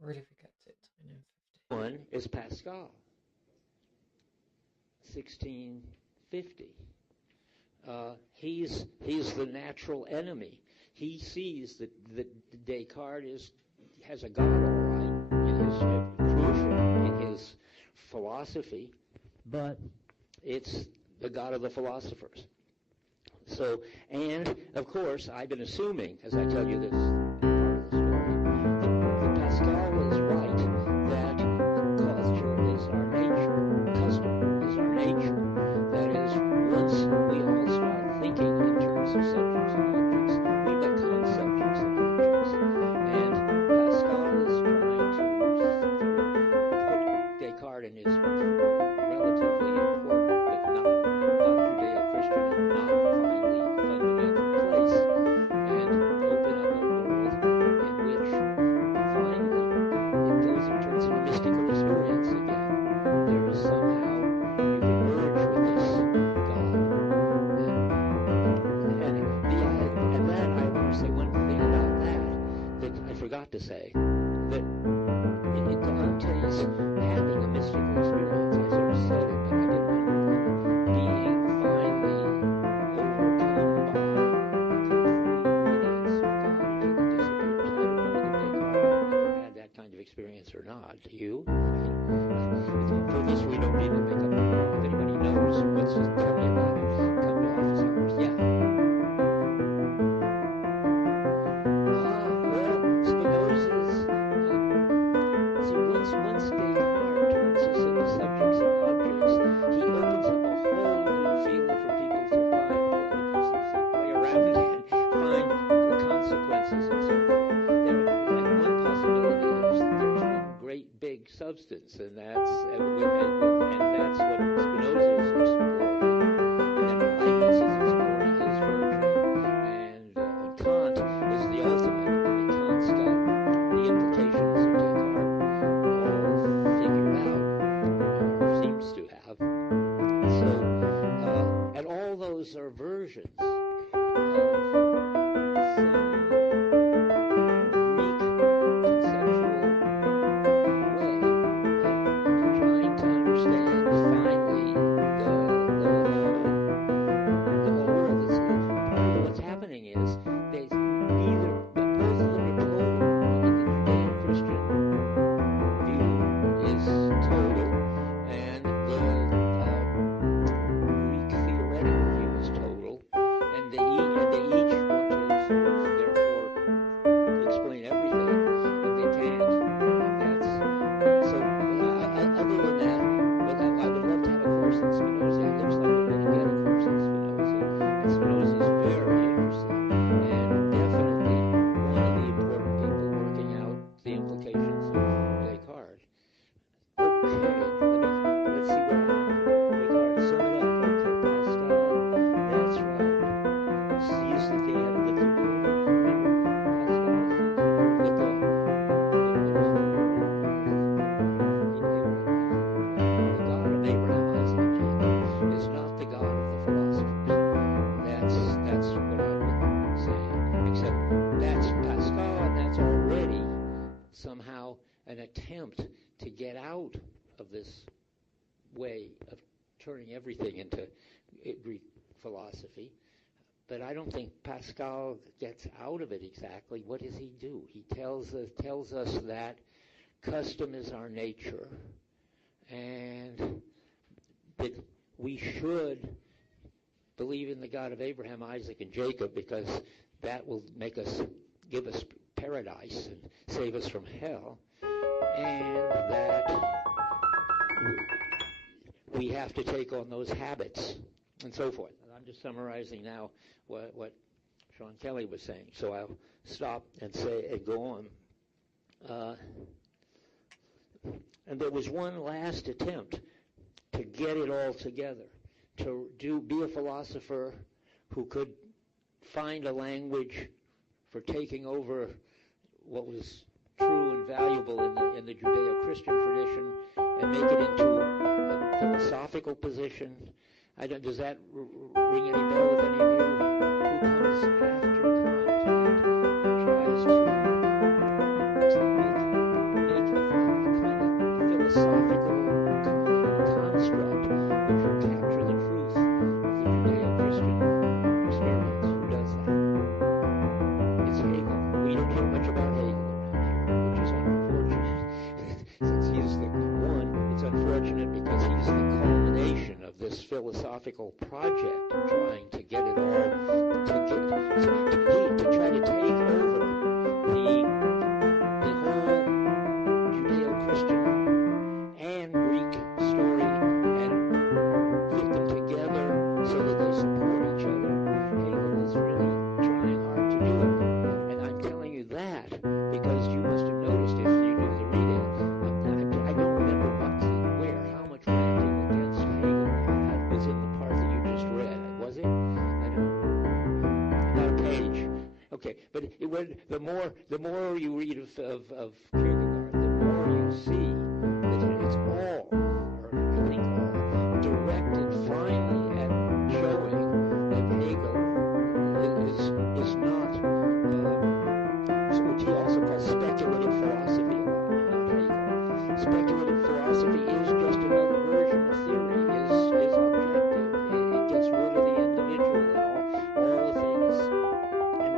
Where did we get it? One is Pascal, 1650. He's the natural enemy. He sees that Descartes has a God, all right, in his crucial in his philosophy, but it's the God of the philosophers. So, and of course, I've been assuming, as I tell you this part of the story, that Pascal is right that culture is our nature, custom is our nature. That is, once we all start thinking in terms of subjects and objects, we become subjects and objects. And Pascal is trying to put Descartes in his relatively important, but not Judeo-Christian and not finally fundamental place, and open up a world in which finally it turns into mystical experience again. There is somehow you can merge with this God. And that I want to say one thing about that I forgot to say, that in Dante's having a mystical experience, I sort of said it, but I didn't want to being finally overcome by the complete radiance of God until he disappears. I don't know whether Descartes ever had that kind of experience or not. Do you? For this, we don't need to make up. If anybody knows, let's just tell me about it. Come to office hours. Yeah. Well, Spinoza's. See, once Descartes turns us into subjects and objects, he opens up a whole new field for people to find, play around and find consequences and so forth. And one possibility is that there's one great big substance, and that's what Spinoza is exploring, and then Leibniz is exploring his version, and Kant is the ultimate. And Kant's got the implications of Descartes all figured out, or seems to have. So, and all those are versions of some Greek conceptual way of trying to understand finally the whole world. Part of what's happening is both of them are total. The Judeo-Christian view is total, and the Greek theoretical view is total, and they each want to sort of therefore explain everything, and they can't. And that's so. Other than that, I would love to have a course in Spinoza. It looks like we're going to get a course in Spinoza, and Spinoza is very interesting, and definitely one of the important people working out the implications of Descartes. Okay, let's see what happened here. Descartes, sum it up. Okay, Pascal, that's right. Sees that they have the two worlds. Remember, Pascal sees that the God of Abraham, Isaac, and Jacob is not the God of the philosophers. That's what I've been saying. Except that's Pascal, and that's already somehow an attempt to get out of this way of turning everything into Greek philosophy. But I don't think Pascal gets out of it exactly. What does he do? He tells us that custom is our nature, and that we should believe in the God of Abraham, Isaac, and Jacob, because that will give us paradise and save us from hell, and that we have to take on those habits and so forth. And I'm just summarizing now what Sean Kelly was saying, so I'll stop and go on. And there was one last attempt to get it all together, to be a philosopher who could find a language for taking over what was true and valuable in the Judeo-Christian tradition and make it into a philosophical position. Does that ring any bell with any of you? Who comes after Kant that tries to make philosophical construct which will capture the truth of the Judeo-Christian experience. Who does that? It's Hegel. We don't hear much about Hegel around here, which is unfortunate. Since he's the one, it's unfortunate because he's the culmination of this philosophical project of trying to get it all to try to take over the whole Judeo-Christian and Greek story and fit them together so that they support each other. Hegel is really trying hard to do it. And I'm telling you that because you must have noticed if you do the reading. I don't remember how much ranting against Hegel was in the part that you just read. Was it? I don't know. About a page. Okay, but the more you read of Kierkegaard, the more you see that it's all, or I think all, directed finally at showing that Hegel is not, which he also calls speculative philosophy a lot, not Hegel. Speculative philosophy is just another version of theory, is objective. It gets rid of the individual and all the things.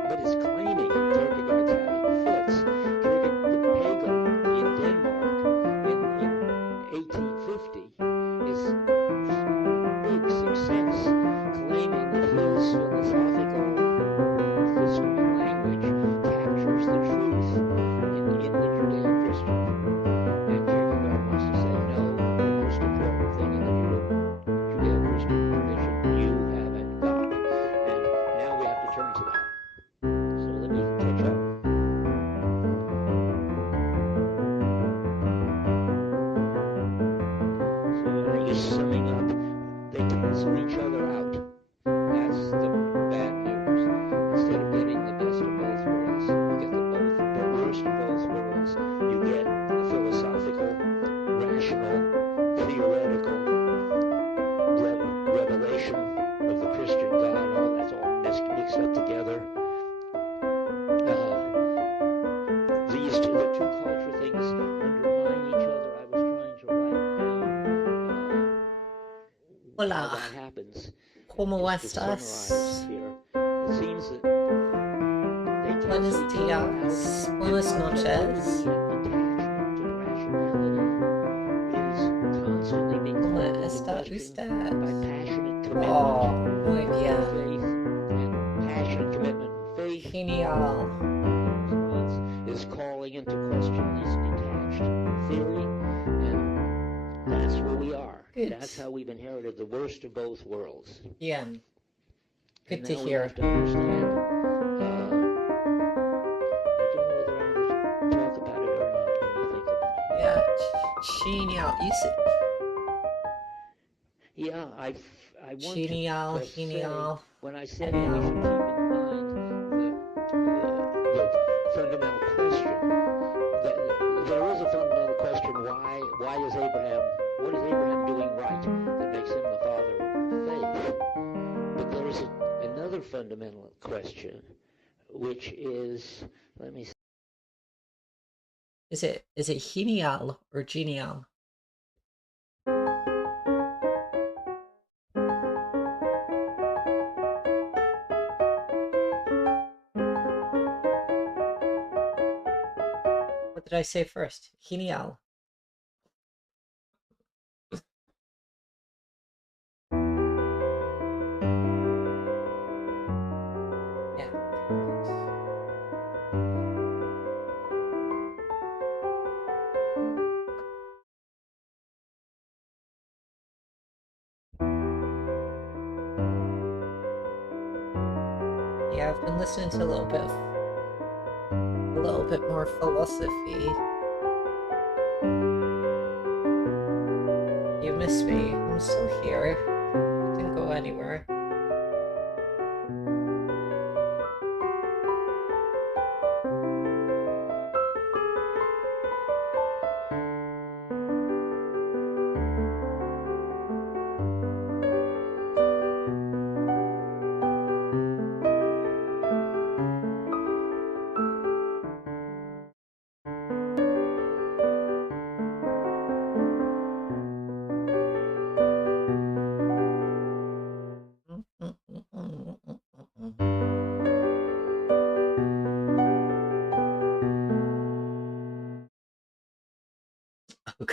But it's claiming in Kierkegaard's having fits. Hegel in Denmark in 1850 is big success, claiming that his philosophical system and language captures the truth in the Judeo-Christian. And Kierkegaard wants to say, no, the most important thing in the Judeo-Christian tradition you haven't got. And now we have to turn to that. So let me catch up. So are you summing up? They cancel each other out. That's the bad news. Instead of getting the best of both worlds, you get the worst of both worlds. You get the philosophical, rational, theoretical revelation of the Christian God. All that's all mixed up together. The two culture things undermine each other. I was trying to write down Hola, how that happens. ¿cómo Just to estás? summarize here, it seems that they Buenos cancel each other out. días, buenas noches. Attachment to rationality is constantly being ¿Cómo called into está question usted? by passionate commitment Oh, muy and bien. faith, and passionate commitment and faith. Genial. Is calling into question this detached theory, and that's where we are. Good. That's how we've inherited the worst of both worlds. Bien. Good And to now we hear. have to understand. I don't know whether I want to talk about it or not. Let me think about it. Yeah, genial. You said Yeah, I want genial, to say, genial. when I said we should keep in mind the fundamental question, that there is a fundamental question: why is what is Abraham doing right that makes him the father of faith? But there is another fundamental question, which is, let me see. Is it genial or genial? What did I say first? Genial. Yeah. Yeah, I've been listening to a little bit more philosophy. You miss me. I'm still here. I didn't go anywhere.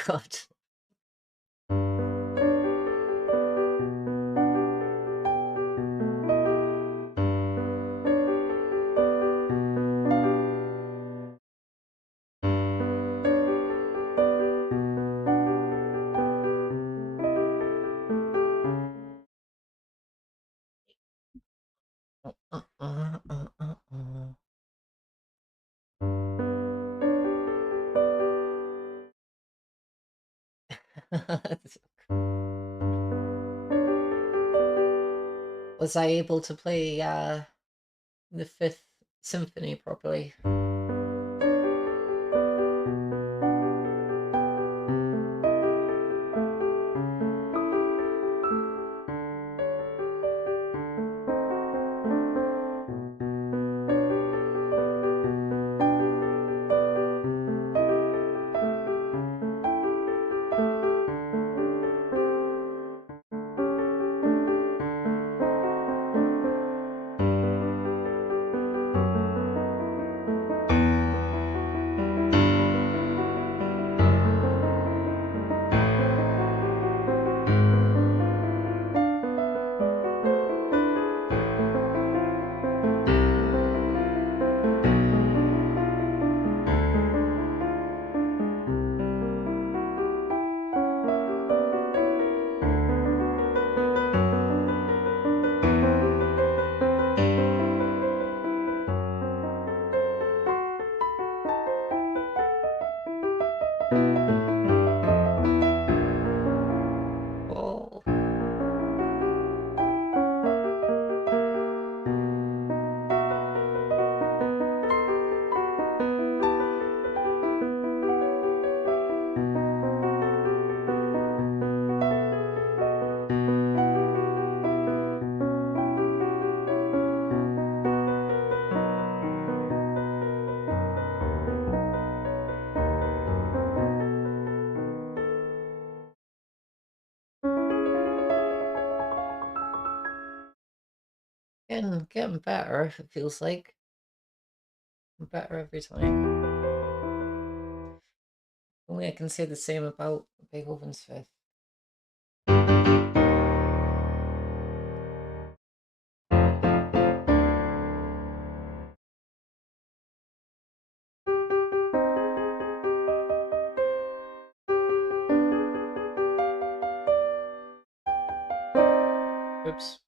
God. Was I able to play the Fifth Symphony properly? Oh. Getting better, it feels like. Better every time. Only I can say the same about Beethoven's Fifth. Oops.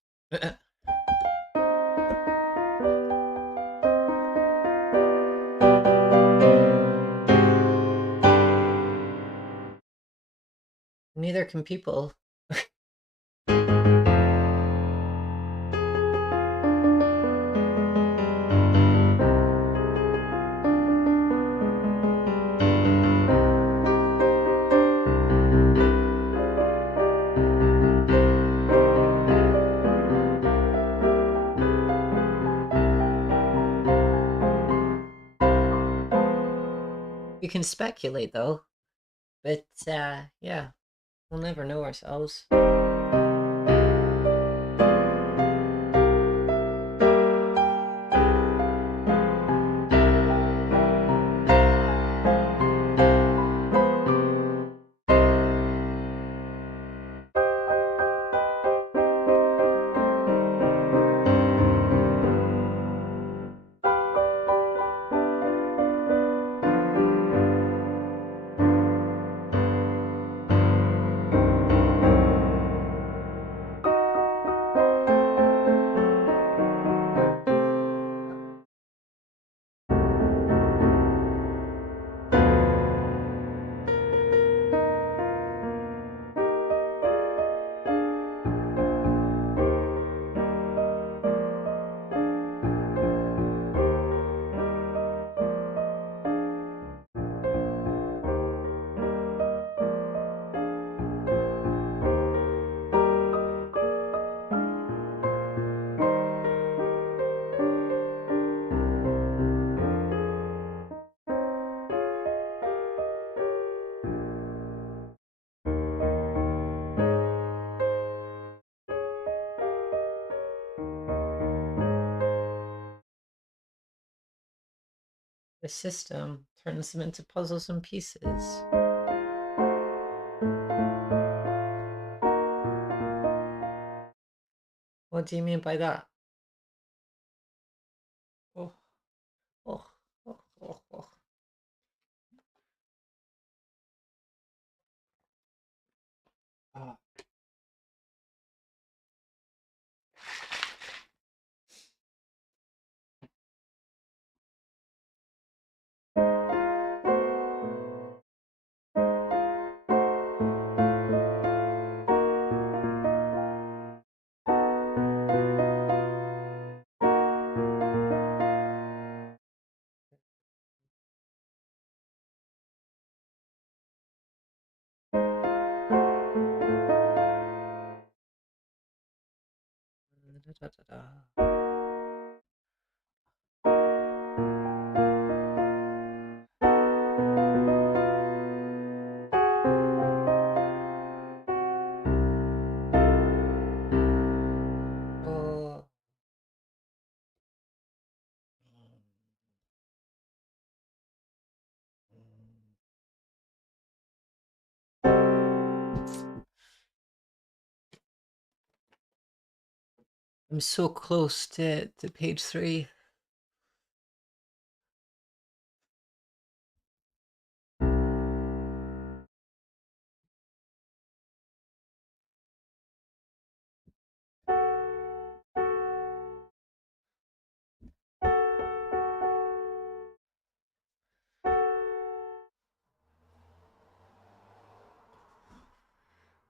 Neither can people. You can speculate though, but yeah, we'll never know ourselves. The system turns them into puzzles and pieces. What do you mean by that? Oh, oh, oh, oh, oh. Ah. Da, da, da. Oh. I'm so close to page 3.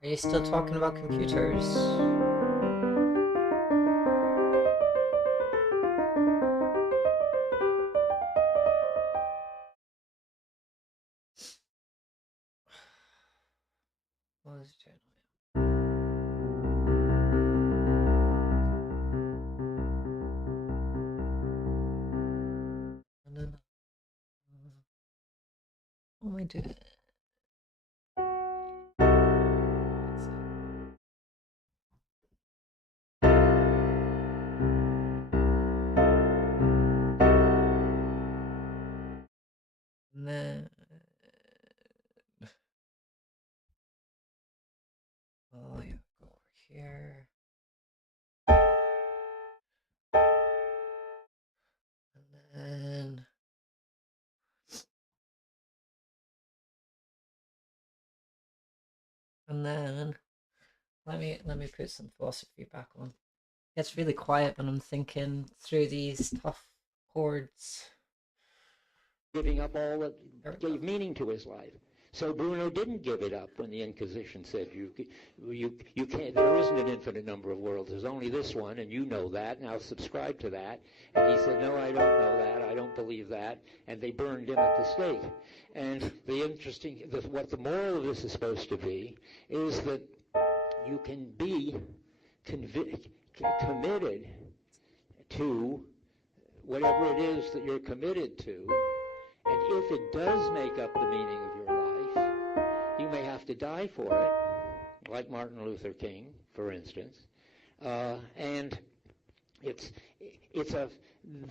Are you still talking about computers? What was it? What am I doing? And then, oh yeah, go over here. And then let me put some philosophy back on. It's really quiet when I'm thinking through these tough chords. Giving up all that gave meaning to his life. So Bruno didn't give it up when the Inquisition said you can't. There isn't an infinite number of worlds. There's only this one, and you know that. Now subscribe to that. And he said, no, I don't know that. I don't believe that. And they burned him at the stake. And what the moral of this is supposed to be is that you can be committed to whatever it is that you're committed to. And if it does make up the meaning of your life, you may have to die for it, like Martin Luther King, for instance. And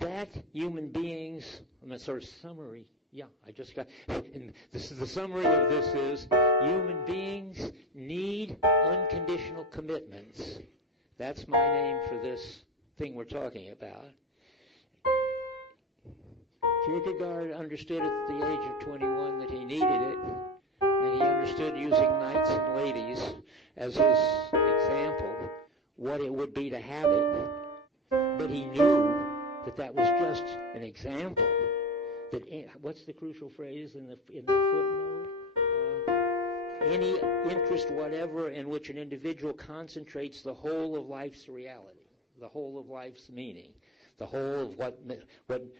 that human beings, and a sort of summary. Yeah, I just got. And this is the summary of this is human beings need unconditional commitments. That's my name for this thing we're talking about. Kierkegaard understood at the age of 21 that he needed it, and he understood using knights and ladies as his example what it would be to have it, but he knew that was just an example. That what's the crucial phrase in the footnote? Any interest whatever in which an individual concentrates the whole of life's reality, the whole of life's meaning, the whole of what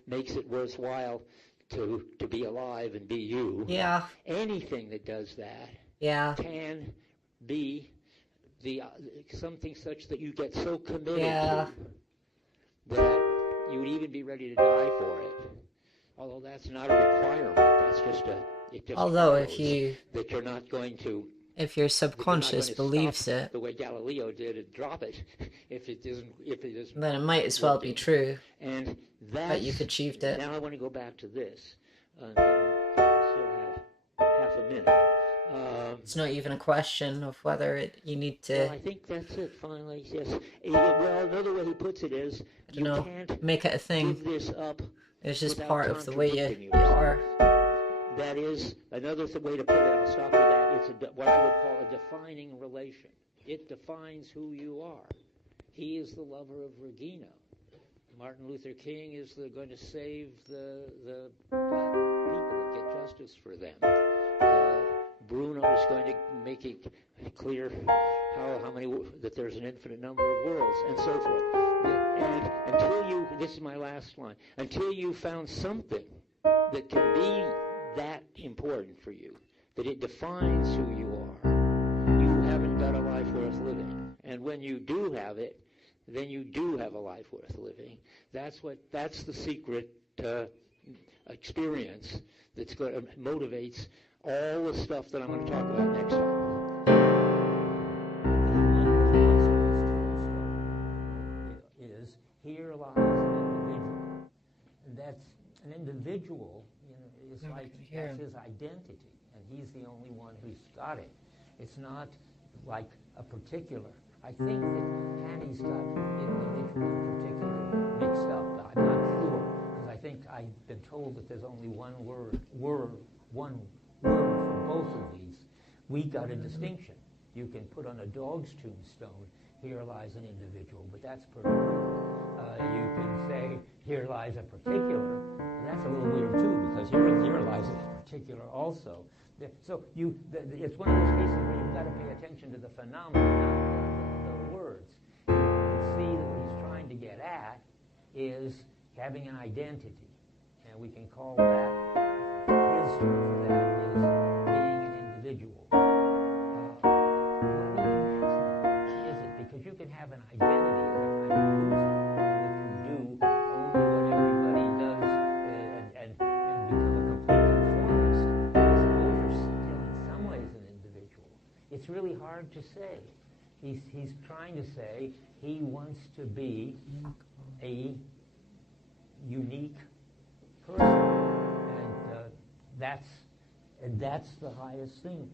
makes it worthwhile to be alive and be you. Yeah. Anything that does that can be something such that you get so committed to that you would even be ready to die for it. Although that's not a requirement. That's just although if you're not going to. If your subconscious believes it, the way Galileo did, and drop it. If it isn't, then it might as well be true. And that you've achieved it. Now I want to go back to this. Still have half a minute. It's not even a question of whether you need Well, to, I think that's it, finally, yes. Well, another way he puts it is, I don't you know, can't make it a thing. give this up It's just without part of the way you contradicting are. yourself. That is, another way to put it, I'll stop with that, it's what I would call a defining relation. It defines who you are. He is the lover of Regina. Martin Luther King is going to save the black people and get justice for them. Bruno is going to make it clear how many, that there's an infinite number of worlds, and so forth. And until you, this is my last line, until you found something that can be that important for you, that it defines who you are, you haven't got a life worth living. And when you do have it, then you do have a life worth living. That's the secret experience that's going to motivates all the stuff that I'm going to talk about next time. Is here lies an individual, and that's an individual. Is like that's his identity, and he's the only one who's got it. It's not like a particular. I think that Hanny's got individual and particular mixed up. I'm not sure, because I think I've been told that there's only one word for both of these. We got a distinction. You can put on a dog's tombstone, here lies an individual, but that's pretty weird. You can say, here lies a particular, and that's a little weird too, because here lies a particular also. So it's one of those cases where you've got to pay attention to the phenomenon, not the words. You can see that what he's trying to get at is having an identity, and we can call that, his term for that is being an individual. But even that's not, is it? Because you can have an identity as a kind of loser, which you do only what everybody does and become a complete conformist. I suppose you're still in some ways an individual. It's really hard to say. He's trying to say he wants to be a unique person, and that's the highest thing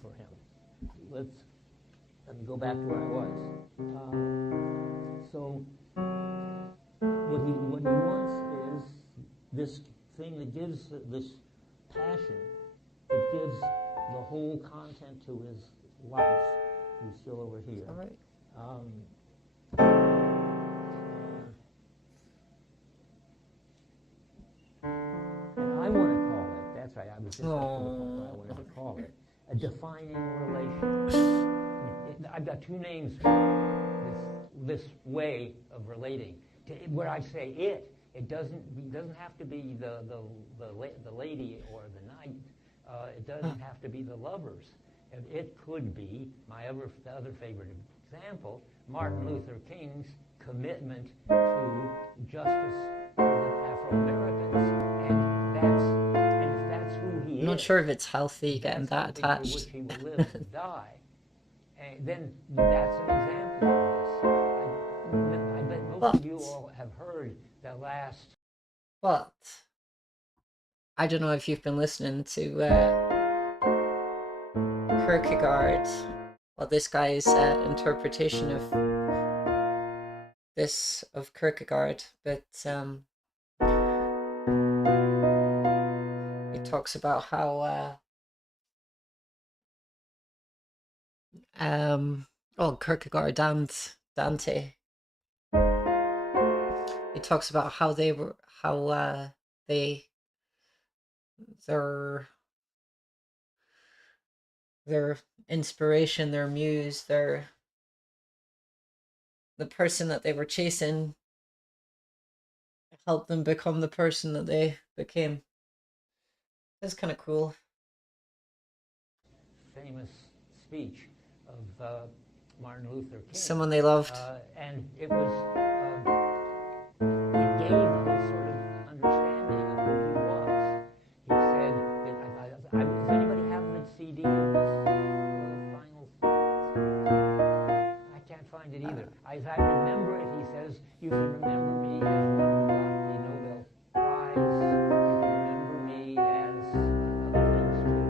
for him. Let me go back to where I was. So what he wants is this thing that gives this passion, that gives the whole content to his life. He's still over here. All right. And I want to call it, that's right, I was just up to the point where I wanted to call it, a defining relation. I've got two names for this way of relating. Where I say it doesn't have to be the lady or the knight. It doesn't have to be the lovers. And it could be, the other favorite example, Martin Luther King's commitment to justice for the Afro-Americans, and if that's who he is. I'm not sure if it's healthy getting that attached. For which he will live and die. And then that's an example of this. I bet most of you all have heard the last. But I don't know if you've been listening to Kierkegaard, well, this guy's interpretation of Kierkegaard, but he talks about how Kierkegaard and Dante. He talks about how their inspiration, their muse, the person that they were chasing helped them become the person that they became. That's kind of cool. Famous speech of Martin Luther King. Someone they loved. And it was, it gave a sort of understanding of who he was. He said, does anybody have the CD of this final? I can't find it either. As I remember it, he says, you can remember me as one who got the Nobel Prize. You can remember me as other things too.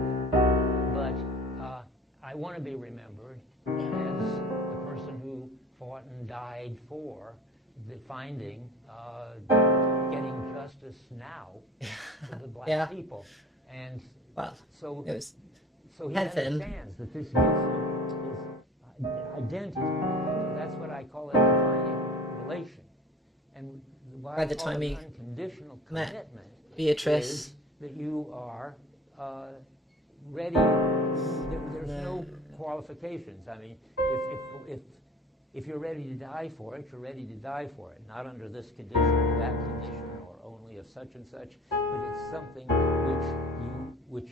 But made for the finding, getting justice now for the black Yeah. people. And Well, so, it was so he heaven. understands that this gives him his identity. So that's what I call a defining relation. And why By I the call time it he unconditional met commitment Beatrice. is that you are ready. There's no qualifications. I mean, if you're ready to die for it, you're ready to die for it. Not under this condition or that condition, or only of such and such, but it's something which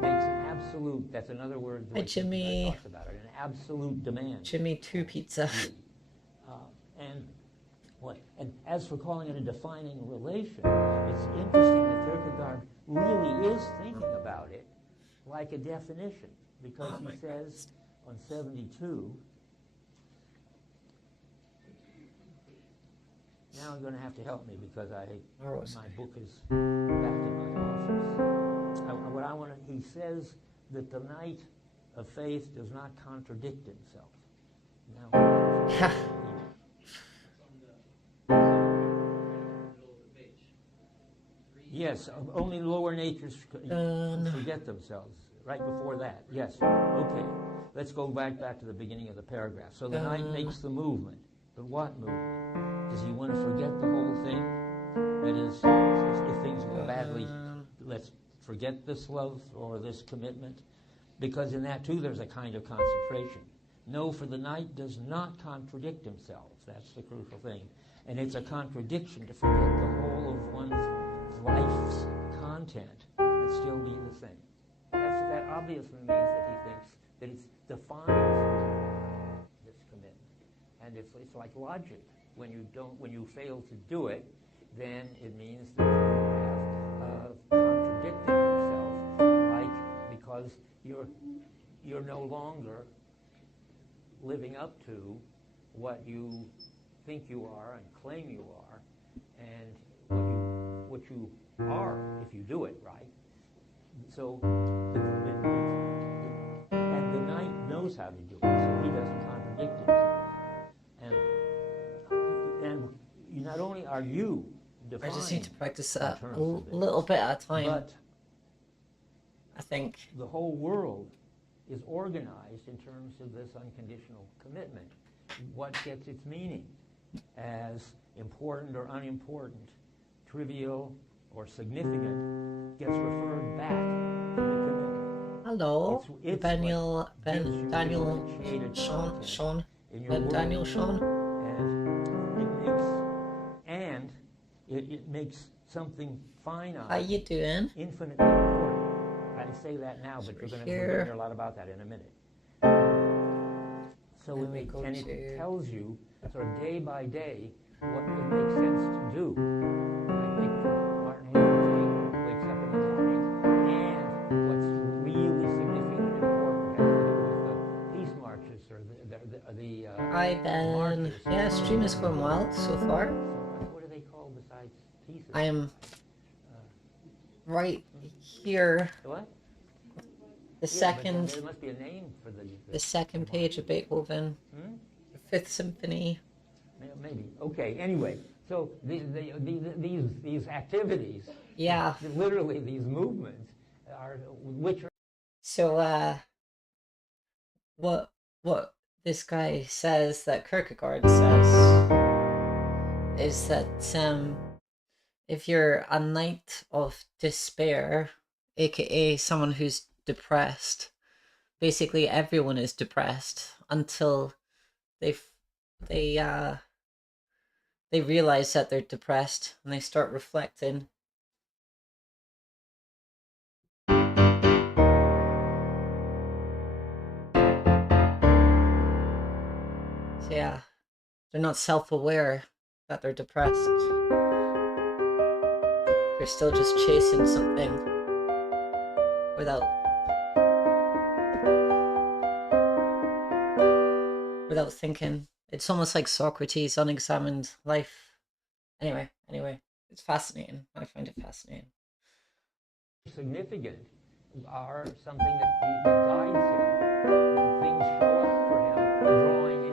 makes an absolute. That's another word the Hi, way Kierkegaard Jimmy. talks about it. An absolute demand. Jimmy 2 pizza. And as for calling it a defining relation, it's interesting that Kierkegaard really is thinking about it like a definition, because he says on 72, now I'm going to have to help me because my book is back in my office. He says that the knight of faith does not contradict himself. Now, yes, only lower natures forget themselves. Right before that, yes. Okay, let's go back to the beginning of the paragraph. So the knight makes the movement. But what movement? Does he want to forget the whole thing? That is, if things go badly, let's forget this love or this commitment. Because in that, too, there's a kind of concentration. No, for the knight does not contradict himself. That's the crucial thing. And it's a contradiction to forget the whole of one's life's content and still be the same. That obviously means that he thinks that it defines this commitment. And it's like logic. When you fail to do it, then it means that you have contradicted yourself, because you're no longer living up to what you think you are and claim you are, and what you are if you do it right. So the commitment, and the knight knows how to do it, so he doesn't contradict himself. And not only are you defined, I just need to practice that a little bit at a time. But I think the whole world is organized in terms of this unconditional commitment. What gets its meaning as important or unimportant, trivial or significant, gets referred back to the commitment. hello, It's Daniel, Daniel, Sean, and it makes something finite. How you doing? Infinitely important. I say that now, but we're going to hear a lot about that in a minute. So it tells you sort of day by day what it makes sense to do. I think Martin Luther King wakes up in the morning, and what's really significant and important has to do with the peace marches or the Hi Ben. marches. Yeah, stream is going well so far. So what are they called besides pieces? I am right here. What? The second. There must be a name for the second page of Beethoven. The Fifth Symphony. Maybe. Okay. Anyway, so these activities. Yeah. Literally, these movements are which are. So what this guy says that Kierkegaard says is that if you're a knight of despair, aka someone who's depressed, basically everyone is depressed until they realize that they're depressed and they start reflecting. So yeah, they're not self-aware that they're depressed. They're still just chasing something without thinking. It's almost like Socrates' unexamined life. Anyway, it's fascinating. I find it fascinating. Significant are something that guides him. Things show up for him, drawing him.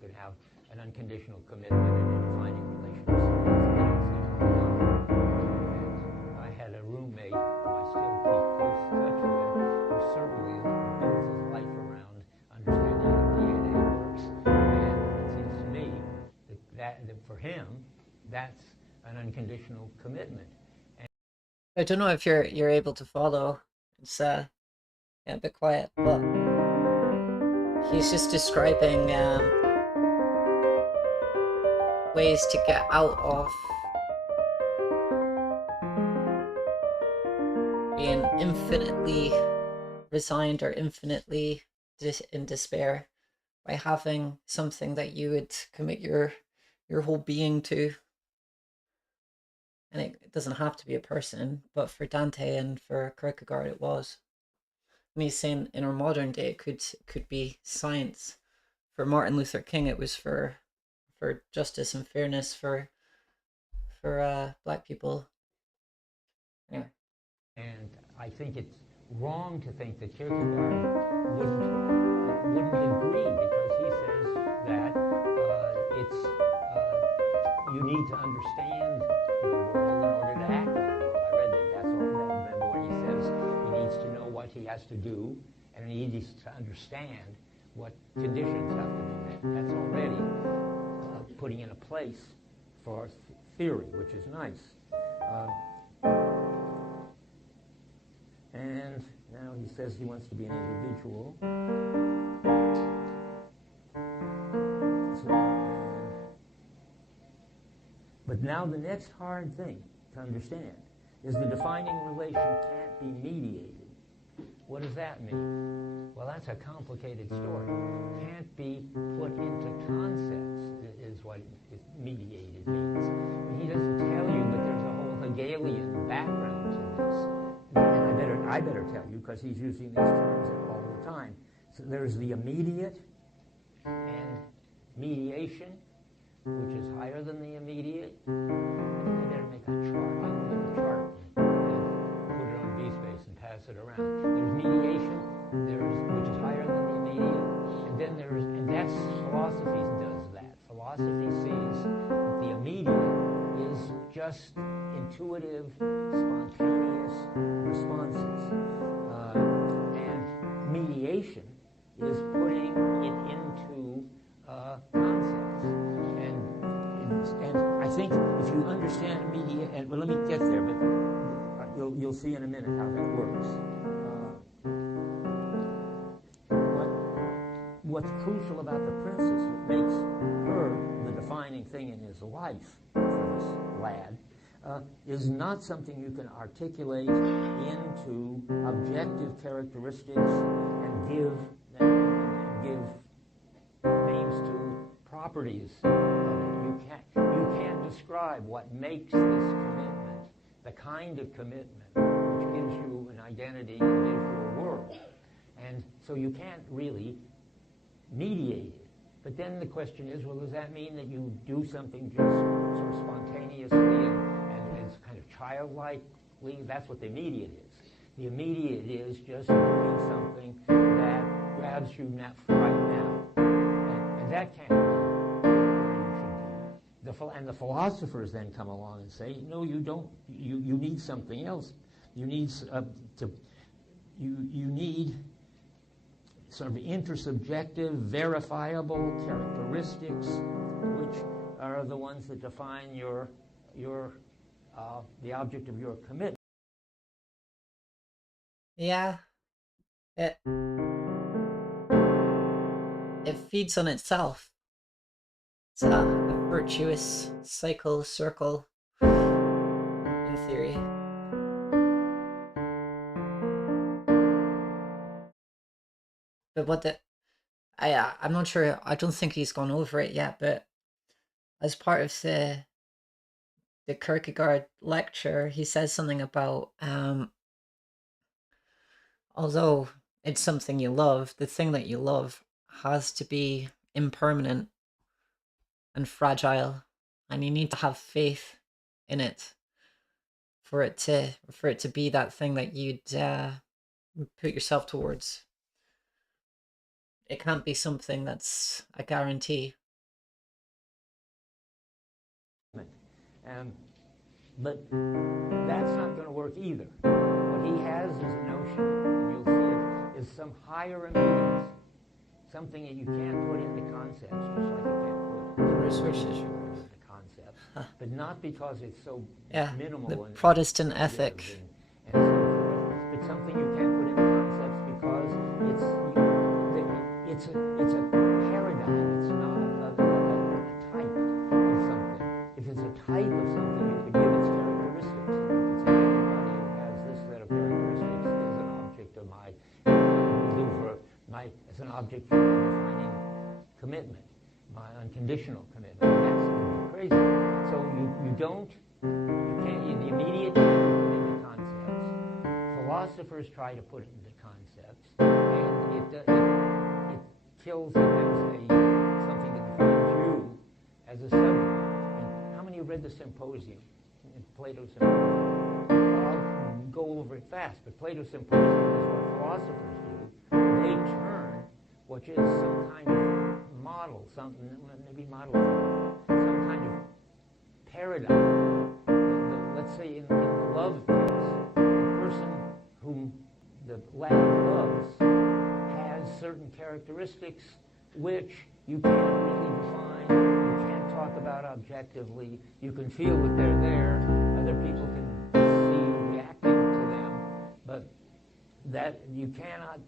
can have an unconditional commitment and a defining relationship with God. I had a roommate who I still keep close touch with, who certainly builds his life around understanding how DNA works. And it seems to me that for him, that's an unconditional commitment. I don't know if you're able to follow. It's yeah, a bit quiet, but he's just describing ways to get out of being infinitely resigned or infinitely in despair by having something that you would commit your whole being to. And it doesn't have to be a person, but for Dante and for Kierkegaard it was. And he's saying in our modern day it could be science. For Martin Luther King it was for justice and fairness for black people. Anyway. And I think it's wrong to think that Kierkegaard wouldn't agree, because he says that you need to understand the world in order to act on the world. I read that. That's all. Remember when he says he needs to know what he has to do, and he needs to understand what conditions have to be met. That's already putting in a place for theory, which is nice. And now he says he wants to be an individual. But now the next hard thing to understand is the defining relation can't be mediated. What does that mean? Well, that's a complicated story. Can't be put into concepts is what mediated means. And he doesn't tell you, but there's a whole Hegelian background to this. And I better tell you, because he's using these terms all the time. So there's the immediate and mediation, which is higher than the immediate. I better make a chart. I will make a chart and put it on B-space and pass it around. There's mediation, which is higher than the immediate, and that's philosophy does that. Philosophy sees that the immediate is just intuitive, spontaneous responses, and mediation is putting it into concepts. And I think if you understand well, let me get there, but you'll see in a minute how that works. What's crucial about the princess, what makes her the defining thing in his life for this lad, is not something you can articulate into objective characteristics and give names to properties of it. You can't describe what makes this commitment, the kind of commitment which gives you an identity and gives you a world. And so you can't really mediate it. But then the question is, well, does that mean that you do something just sort of spontaneously and it's kind of childlikely? That's what the immediate is. The immediate is just doing something that grabs you right now. And that can't be where you should be. And the philosophers then come along and say, no, you don't. You need something else. You need you need sort of intersubjective, verifiable characteristics, which are the ones that define the object of your commitment. Yeah, it feeds on itself. It's a virtuous circle in theory. But I'm not sure. I don't think he's gone over it yet. But as part of the Kierkegaard lecture, he says something about although it's something you love, the thing that you love has to be impermanent and fragile, and you need to have faith in it for it to be that thing that you'd put yourself towards. It can't be something that's a guarantee. But that's not going to work either. What he has is a notion, and you'll see it, is some higher immediate, something that you can't put into concepts, just like you can't put Resources. into concepts, but not because it's so Yeah, minimal the and Protestant primitive ethic. and so forth. It's something you can't put into concepts because it's a paradigm. It's not a type of something. If it's a type of something, you could give its characteristics. You could say anybody who has this set of characteristics is an object of my as an object for my defining commitment, my unconditional commitment. That's crazy. So you can't, the immediate can't be put into concepts. Philosophers try to put it into concepts, and it kills it as something that defines you as a subject. And how many have read the Symposium, in Plato's Symposium? I'll go over it fast, but Plato's Symposium is what philosophers do. They turn what is some kind of model, some kind of paradigm. Let's say in the love case, the person whom the lad loves has certain characteristics which you can't really define, you can't talk about objectively, you can feel that they're there, other people can see you reacting to them, but that you cannot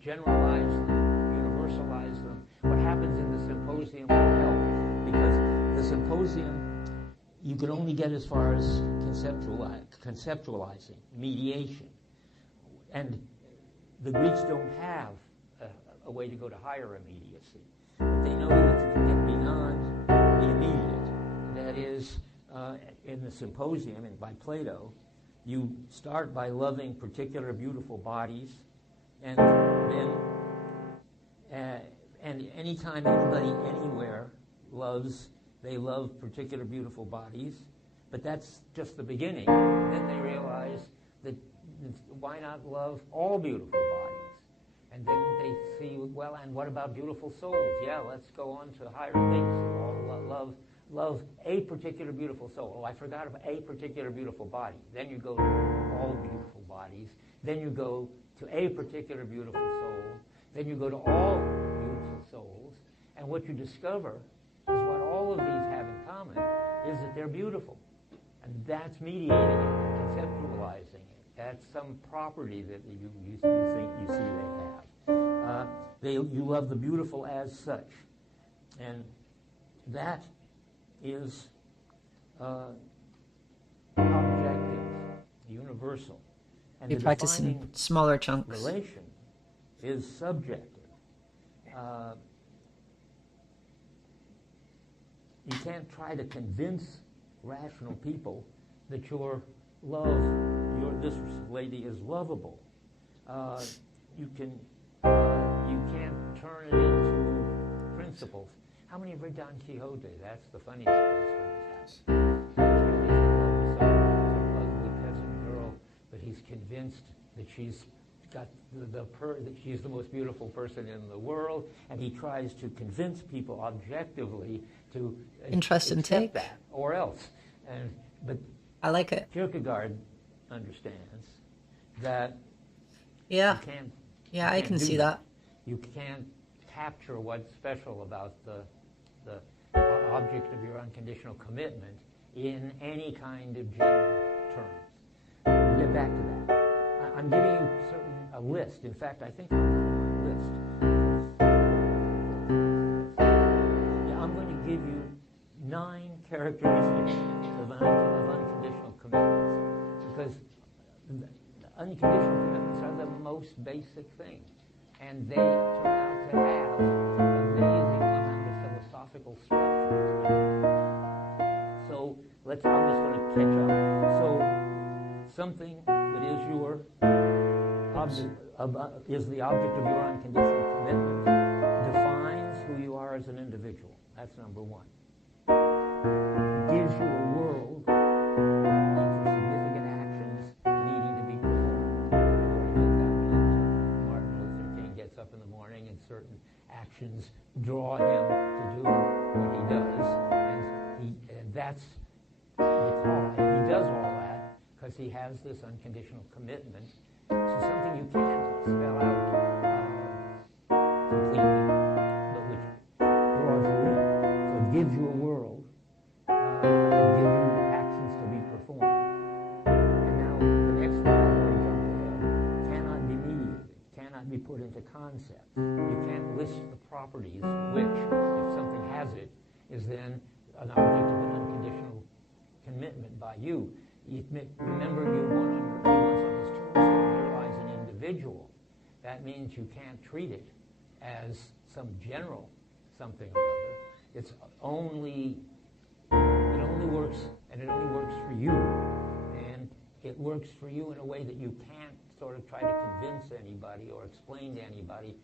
generalize them, universalize them. What happens in the Symposium will help, because the Symposium, you can only get as far as conceptualizing, mediation. And the Greeks don't have a way to go to higher immediacy. But they know that you can get beyond the immediate. That is, in the Symposium, and by Plato, you start by loving particular beautiful bodies, and then, and anytime anybody anywhere they love particular beautiful bodies, but that's just the beginning. Then they realize that why not love all beautiful bodies? And then they see, well, and what about beautiful souls? Yeah, let's go on to higher things. Love a particular beautiful soul. Oh, I forgot about a particular beautiful body. Then you go to all beautiful bodies. Then you go to a particular beautiful soul. Then you go to all beautiful souls. And what you discover is what all of these have in common is that they're beautiful. And that's mediating it, conceptualizing it. That's some property that you think you see they have. You love the beautiful as such. And that is objective, universal. And We the practice in defining smaller chunks. relation is subjective. You can't try to convince rational people that this lady is lovable. You can't turn it into principles. How many have read Don Quixote? That's the funniest place for this happens. Quixote's in love with some ugly peasant girl, but he's convinced that she's got that she's the most beautiful person in the world, and he tries to convince people objectively to Interest and accept take. that, or else. But I like it. Kierkegaard understands that Yeah. you can't. Yeah, I you can't can do see that. You can't capture what's special about the object of your unconditional commitment in any kind of general terms. We'll get back to that. I'm giving you a list. In fact, I think I'm going to list. Yeah, I'm going to give you 9 characteristics of unconditional commitments, because unconditional commitments are the most basic thing, and they turn out to have amazing amount of philosophical structure. So I'm just going to catch up. So something that is your is the object of your unconditional commitment defines who you are as an individual. That's number 1. Gives you a world for significant actions needing to be performed. Martin Luther King gets up in the morning and certain actions draw him to do what he does, and that's because he does all that because he has this unconditional commitment to something you can't spell out completely, but which draws you in. So it gives you a world, it gives you actions to be performed. And now the next one I've already jumped ahead, cannot be mediated, cannot be put into concepts. You can't list the properties which, if something has it, is then an object of an unconditional commitment by you. Remember, you want on his tombstone, here lies an individual. That means you can't treat it as some general something or other. It only works, and it only works for you. And it works for you in a way that you can't sort of try to convince anybody or explain to anybody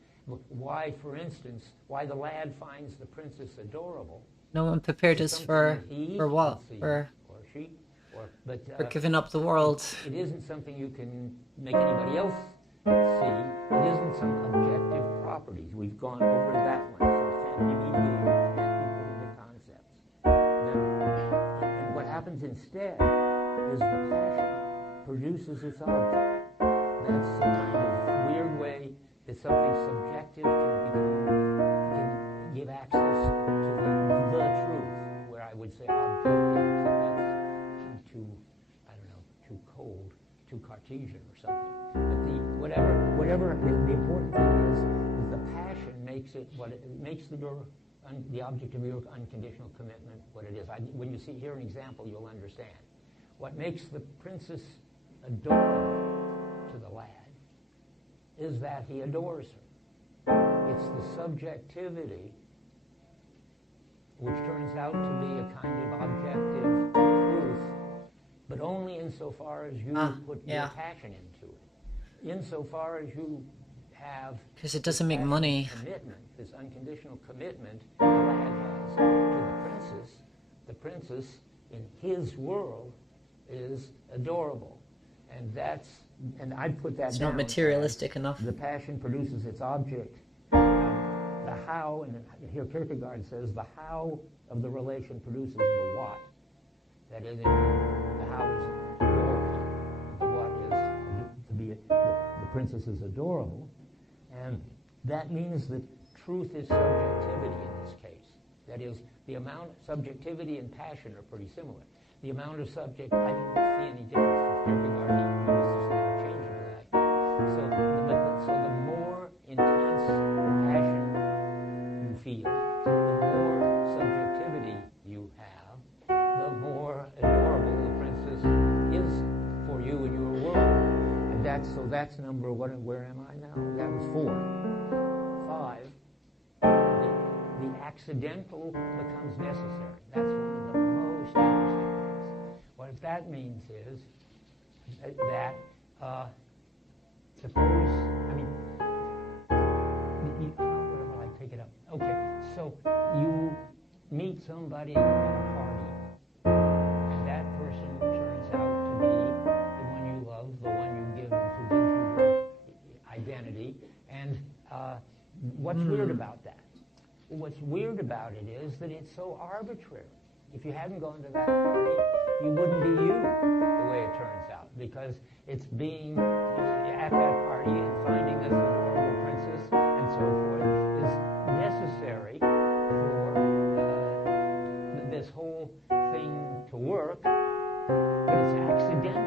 why, for instance, why the lad finds the princess adorable. No one prepared us for what? Or she, For giving up the world. It isn't something you can make anybody else see. It isn't some objective properties. We've gone over that one. So it can't be mediated, it can't be put into concepts. And what happens instead is the passion produces its object. That's some kind of weird way that something subjective can give access to the truth, where I would say objective, except that's too cold, too Cartesian or something. But the important thing is that the passion makes it what it makes the object of your unconditional commitment what it is. When you hear an example, you'll understand. What makes the princess adorable to the lad is that he adores her. It's the subjectivity which turns out to be a kind of objective truth, but only insofar as you put your passion into it. Insofar as you have... Because it doesn't make money. Commitment, this unconditional commitment the lad has to the princess in his world is adorable. And I'd put that it's down. Not materialistic enough. The passion produces its object. The how, and here Kierkegaard says, the how of the relation produces the what. That is, the how is adorable. The what is to be the princess is adorable, and that means that truth is subjectivity in this case. That is, the amount of subjectivity and passion are pretty similar. The amount of subject, I didn't see any difference for Kierkegaard. He uses the interchangeable act. So the more intense passion you feel, the more subjectivity you have, the more adorable the princess is for you in your world. And that's number one. Where am I now? That was 4. 5. The accidental becomes necessary. That's one of the most interesting things. What that means is that suppose, where will I take it up? Okay, so you meet somebody at a party, and that person turns out to be the one you love, the one you give, who gives you your identity. And what's weird about that? What's weird about it is that it's so arbitrary. If you hadn't gone to that party, you wouldn't be you, the way it turns out, because it's being at that party and finding this adorable princess and so forth is necessary for this whole thing to work, but it's accidental,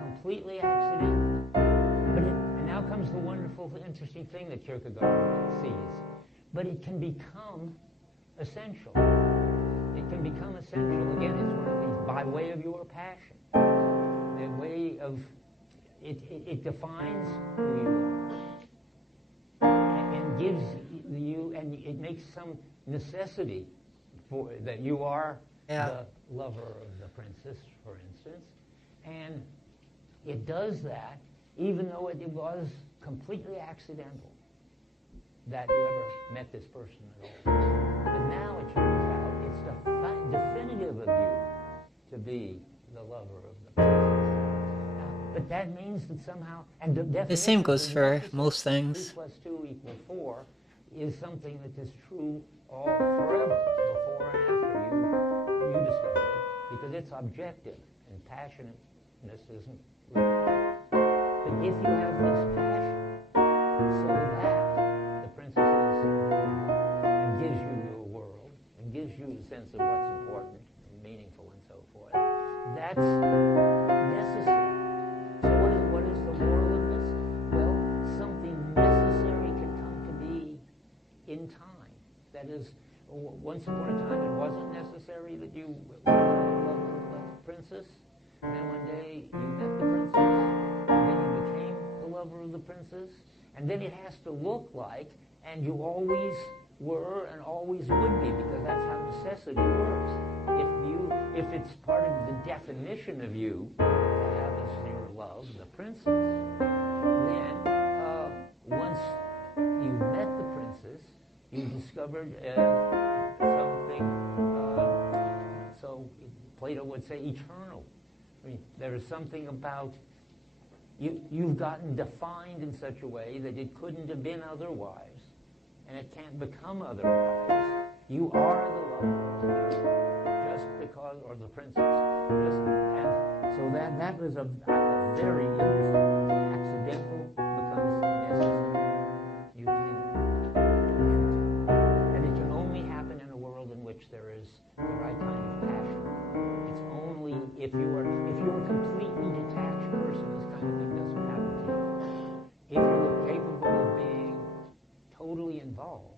completely accidental. And now comes the wonderful, interesting thing that Kierkegaard sees. But it can become essential. It can become essential. Again, it's one of these by way of your passion. The way of it defines who you are and gives you, and it makes some necessity for that you are the lover of the princess, for instance, and it does that even though it was completely accidental that you ever met this person at all. But now it turns out it's the definitive of you to be the lover of the princess. But that means that somehow, and the same goes for most things. 2 + 2 = 4 is something that is true all forever, before and after you discovered it. it's objective, and passionateness isn't real. But if you have this passion, so that the princess is and gives you your world, and gives you a sense of what's important and meaningful and so forth, that's necessary. So what is the moral of this? Well, something necessary can come to be in time. That is, once upon a time it wasn't necessary that you were in love with the princess, and then one day you met the princess, and then you became the lover of the princess, and then it has to look like, and you always were and always would be, because that's how necessity works. If it's part of the definition of you to have as your love the princess, then once you met the princess, you discovered something, so Plato would say eternal. I mean, there is something about you've gotten defined in such a way that it couldn't have been otherwise, and it can't become otherwise. You are the lover, just because, or the princess. And so that was a very interesting. Accidental becomes necessary. You can, and it can only happen in a world in which there is the right kind of passion. It's only if you're a completely detached person, this kind of thing doesn't happen to you. If you're capable of being totally involved,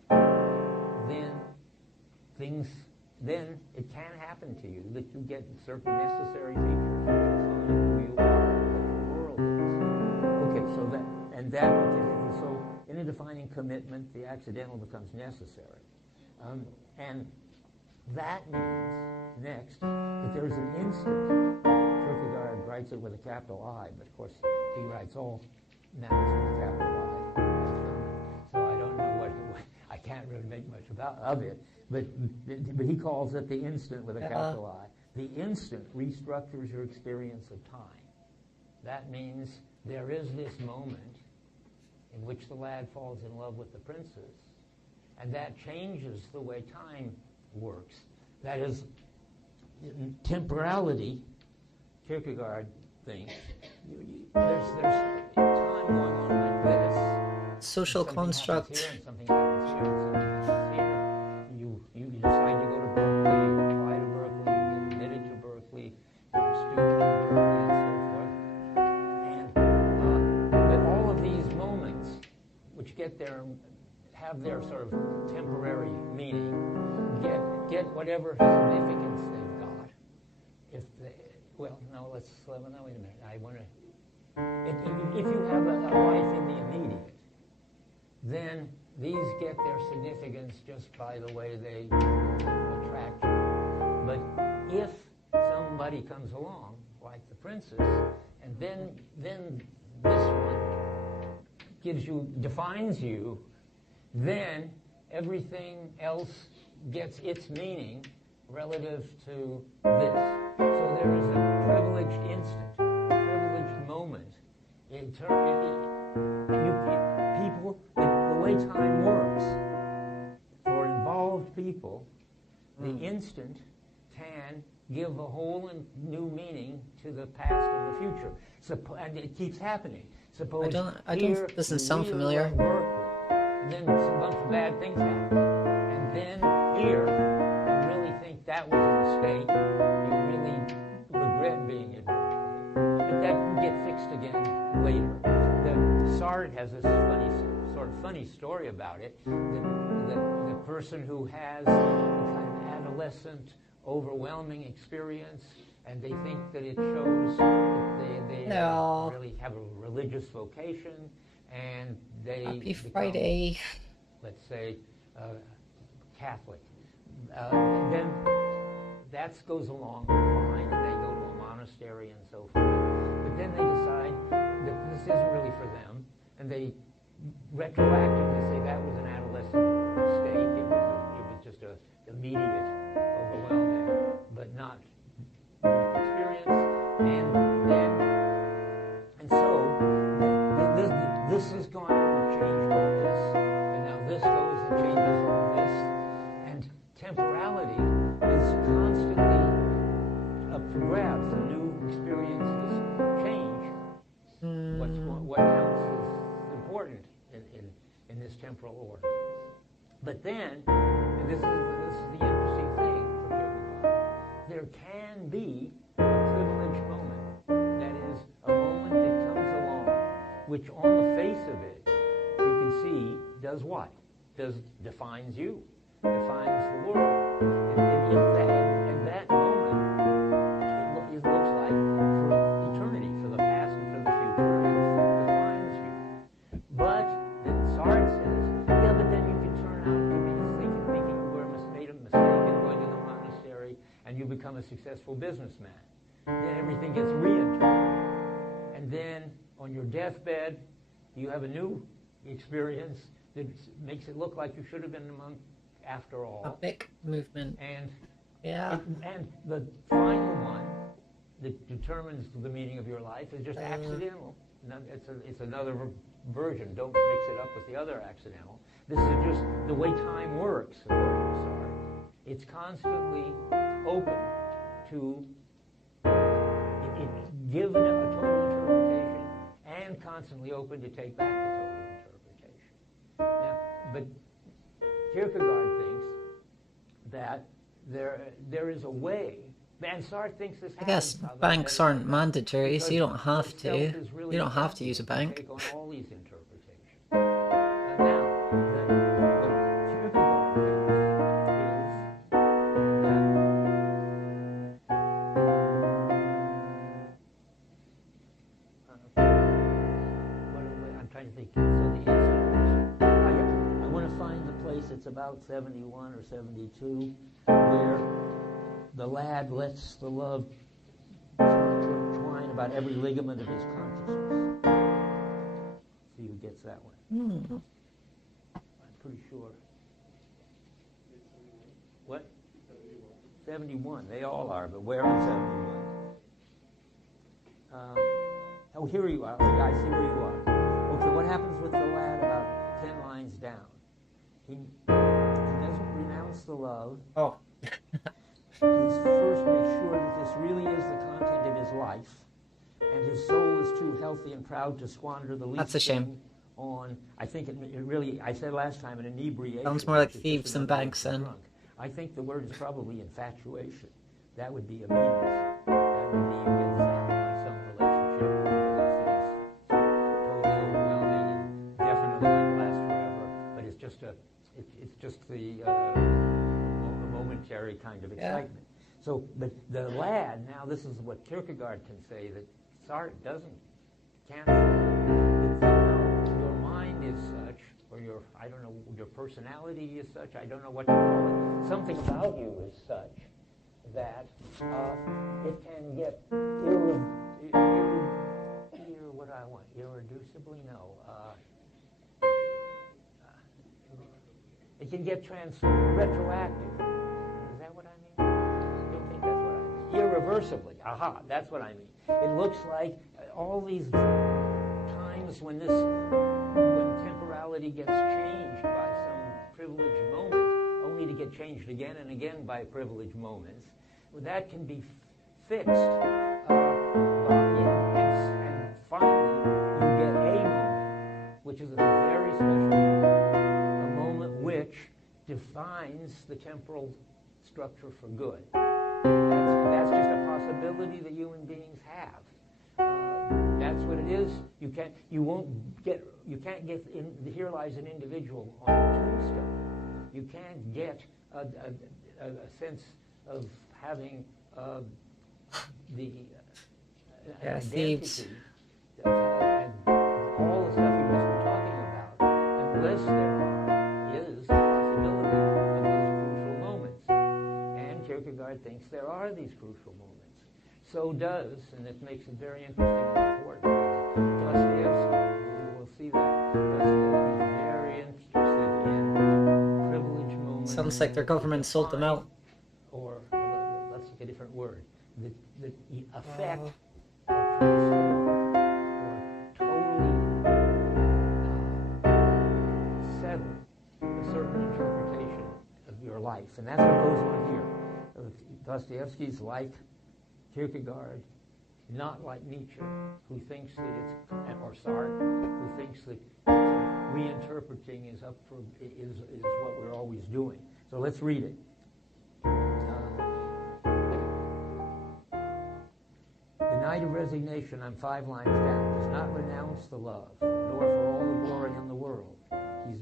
then it can happen to you that you get certain necessary features which define who you are, what the world is. Okay, so in a defining commitment, the accidental becomes necessary, and that means next that there's an instant. Kierkegaard writes it with a capital I, but of course he writes all nouns with a capital I. So I don't know what I can't really make much of it. But he calls it the instant with a capital I. The instant restructures your experience of time. That means there is this moment in which the lad falls in love with the princess, and that changes the way time works. That is, temporality, Kierkegaard thinks, there's time going on like this. Social construct. Something happens here, and something happens here. You decide to go to Berkeley, you apply to Berkeley, you get admitted to Berkeley, you're a student in Berkeley, and so forth. But all of these moments, which get there, have their sort of temporary meaning, get whatever significance they've got. Wait a minute. I want to. If you have a life in the immediate, then these get their significance just by the way they attract you. But if somebody comes along, like the princess, and then this one defines you, then everything else gets its meaning relative to this. So there is a privileged instant, privileged moment. The way time works, for involved people, the instant can give a whole new meaning to the past and the future. And it keeps happening. Suppose doesn't sound familiar. Berkeley, and then a bunch of bad things happen. And then here, you really think that was a mistake. You really regret being in Berkeley. But that can get fixed again later. The Sartre has this funny story about it. The person who has a kind of adolescent, overwhelming experience, and they think that it shows that they really have a religious vocation, and they Happy become, Friday. let's say, Catholic. And then that goes along fine, and they go to a monastery and so forth. But then they decide that this isn't really for them, and they retroactively say that was an adolescent mistake. It was just a immediate, overwhelming, but not deep experience. And so this has gone and changed all this, and now this goes and changes all this, and temporality is constantly then, and this is the interesting thing for Kierkegaard, there can be a privileged moment. That is, a moment that comes along, which on the face of it, you can see, does what? Defines you, defines the world. And that moment, it looks like for eternity, for the past and for the future, it defines you. But then Sartre says, yeah, but then you can turn out to be thinking you made a mistake in going to the monastery, and you become a successful businessman. Then everything gets reinterpreted. And then on your deathbed, you have a new experience that makes it look like you should have been a monk after all. A big movement. And yeah. And the final one that determines the meaning of your life is just accidental. It's another version. Don't mix it up with the other accidental. This is just the way time works, according to Sartre. It's constantly open to given a total interpretation and constantly open to take back the total interpretation. Now, but Kierkegaard thinks that there is a way, and Sartre thinks this I guess banks aren't mandatory, so you don't have to. You don't have to use a bank. Take on all these interpretations. Now, what Kierkegaard thinks is that I'm trying to think. So the answer is, I want to find the place. It's about 71 or 72, where the lad lets the love twine about every ligament of his consciousness. See who gets that one. I'm pretty sure. What? 71. They all are, but where on 71? Oh, here you are. I see where you are. Okay, what happens with the lad about 10 lines down? He doesn't renounce the love. Oh. He's first makes sure that this really is the content of his life, and his soul is too healthy and proud to squander the least That's a shame. thing on, I think it really, I said last time, an inebriation. Sounds more like which is thieves just than another banks word for then. drunk. I think the word is probably infatuation. That would be a meanness. That would be you get zapped by some relationship that totally overwhelming and definitely won't last forever. But it's just the momentary kind of excitement. So, but the lad, now this is what Kierkegaard can say that Sartre can't say. That your mind is such, or your personality is such, I don't know what to call it. Something about you is such that it can get irreducibly, no. It can get retroactive. Is that what I mean? I don't think that's what I mean. Irreversibly. Aha, that's what I mean. It looks like all these times when temporality gets changed by some privileged moment, only to get changed again and again by privileged moments, that can be fixed. And finally, you get a moment, which is a very special moment, a moment which defines the temporal structure for good. That's just a possibility that human beings have. That's what it is. You can't get here lies an individual on a tombstone. You can't get a sense of having the thieves. identity and all the stuff you've just been talking about, unless there is the possibility of those crucial moments. And Kierkegaard thinks there are these crucial moments. So does, and it makes it very interesting and important, Dostoevsky. We will see that. Dostoevsky is very interested in privileged moments. Sounds like their government sold them out. Or let's take a different word. The effect or transform or totally settle a certain interpretation of your life. And that's what goes on here. Dostoevsky's like Kierkegaard, not like Nietzsche, who thinks that it's, or Sartre, who thinks that Reinterpreting is what we're always doing. So let's read it. The night of resignation, I'm 5 lines down, does not renounce the love, nor for all the glory in the world. He's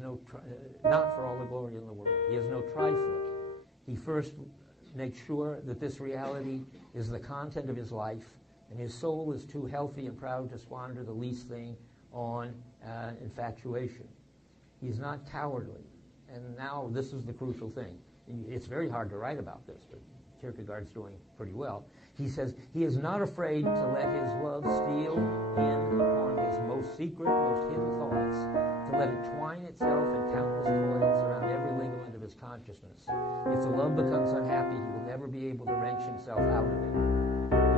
not for all the glory in the world. He is no trifler. He first makes sure that this reality is the content of his life, and his soul is too healthy and proud to squander the least thing on infatuation. He's not cowardly. And now this is the crucial thing. It's very hard to write about this, but Kierkegaard's doing pretty well. He says, he is not afraid to let his love steal in upon his most secret, most hidden thoughts, to let it twine itself in countless coils around every ligament of his consciousness. If the love becomes unhappy, he will never be able to wrench himself out of it.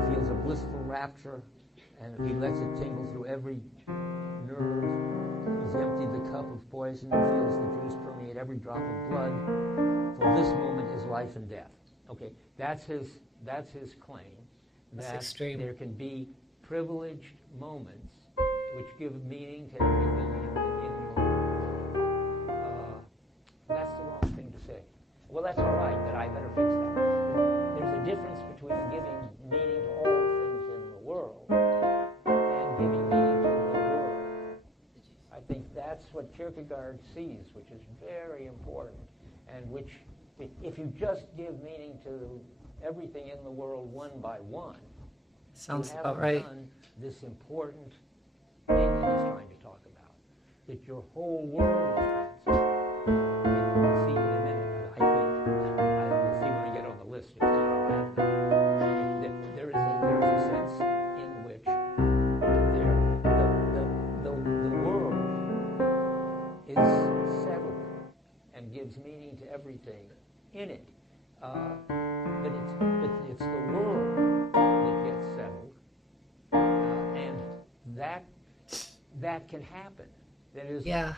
He feels a blissful rapture, and he lets it tingle through every nerve. He's emptied the cup of poison and feels the juice permeate every drop of blood. For this moment is life and death. Okay, that's his claim, that there can be privileged moments which give meaning to everything in your that's the wrong thing to say. Well, that's all right, but I better fix that. There's a difference between giving meaning to all things in the world and giving meaning to the world. I think that's what Kierkegaard sees, which is very important, and which, if you just give meaning to everything in the world one by one, sounds you about haven't right. done this important thing that he's trying to talk about, that your whole world is transformed. We'll see in a minute, I think. We'll see when we get on the list. It's not all happening. There is a sense in which the world is settled and gives meaning to everything in it. But it's the world that gets settled, and that can happen. That is, Yeah.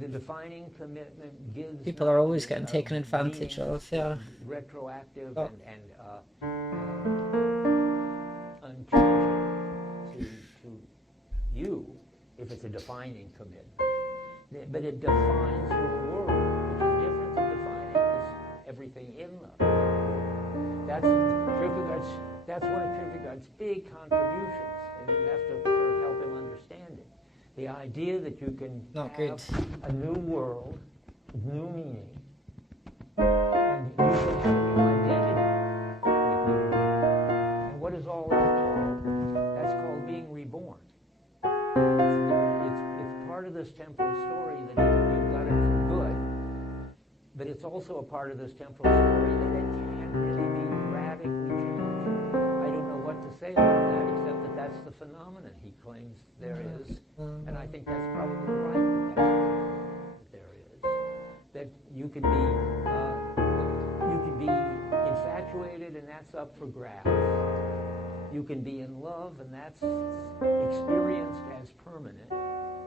the defining commitment gives. People are always getting taken advantage of, yeah. Retroactive Oh. and unchanging to you if it's a defining commitment. But it defines your world, which is different than defining everything in the world. That's one of Kierkegaard's big contributions, and you have to sort of help him understand it. The idea that you can have a new world, new meaning, and you can have a new identity with you. And what is all that called? That's called being reborn. It's part of this temporal story that you've got it for good, but it's also a part of this temporal story that it can't really be radically changed. I don't know what to say about that, except that that's the phenomenon he claims there is, and I think that's probably right that there is. That you could be infatuated, and that's up for grabs. You can be in love, and that's experienced as permanent,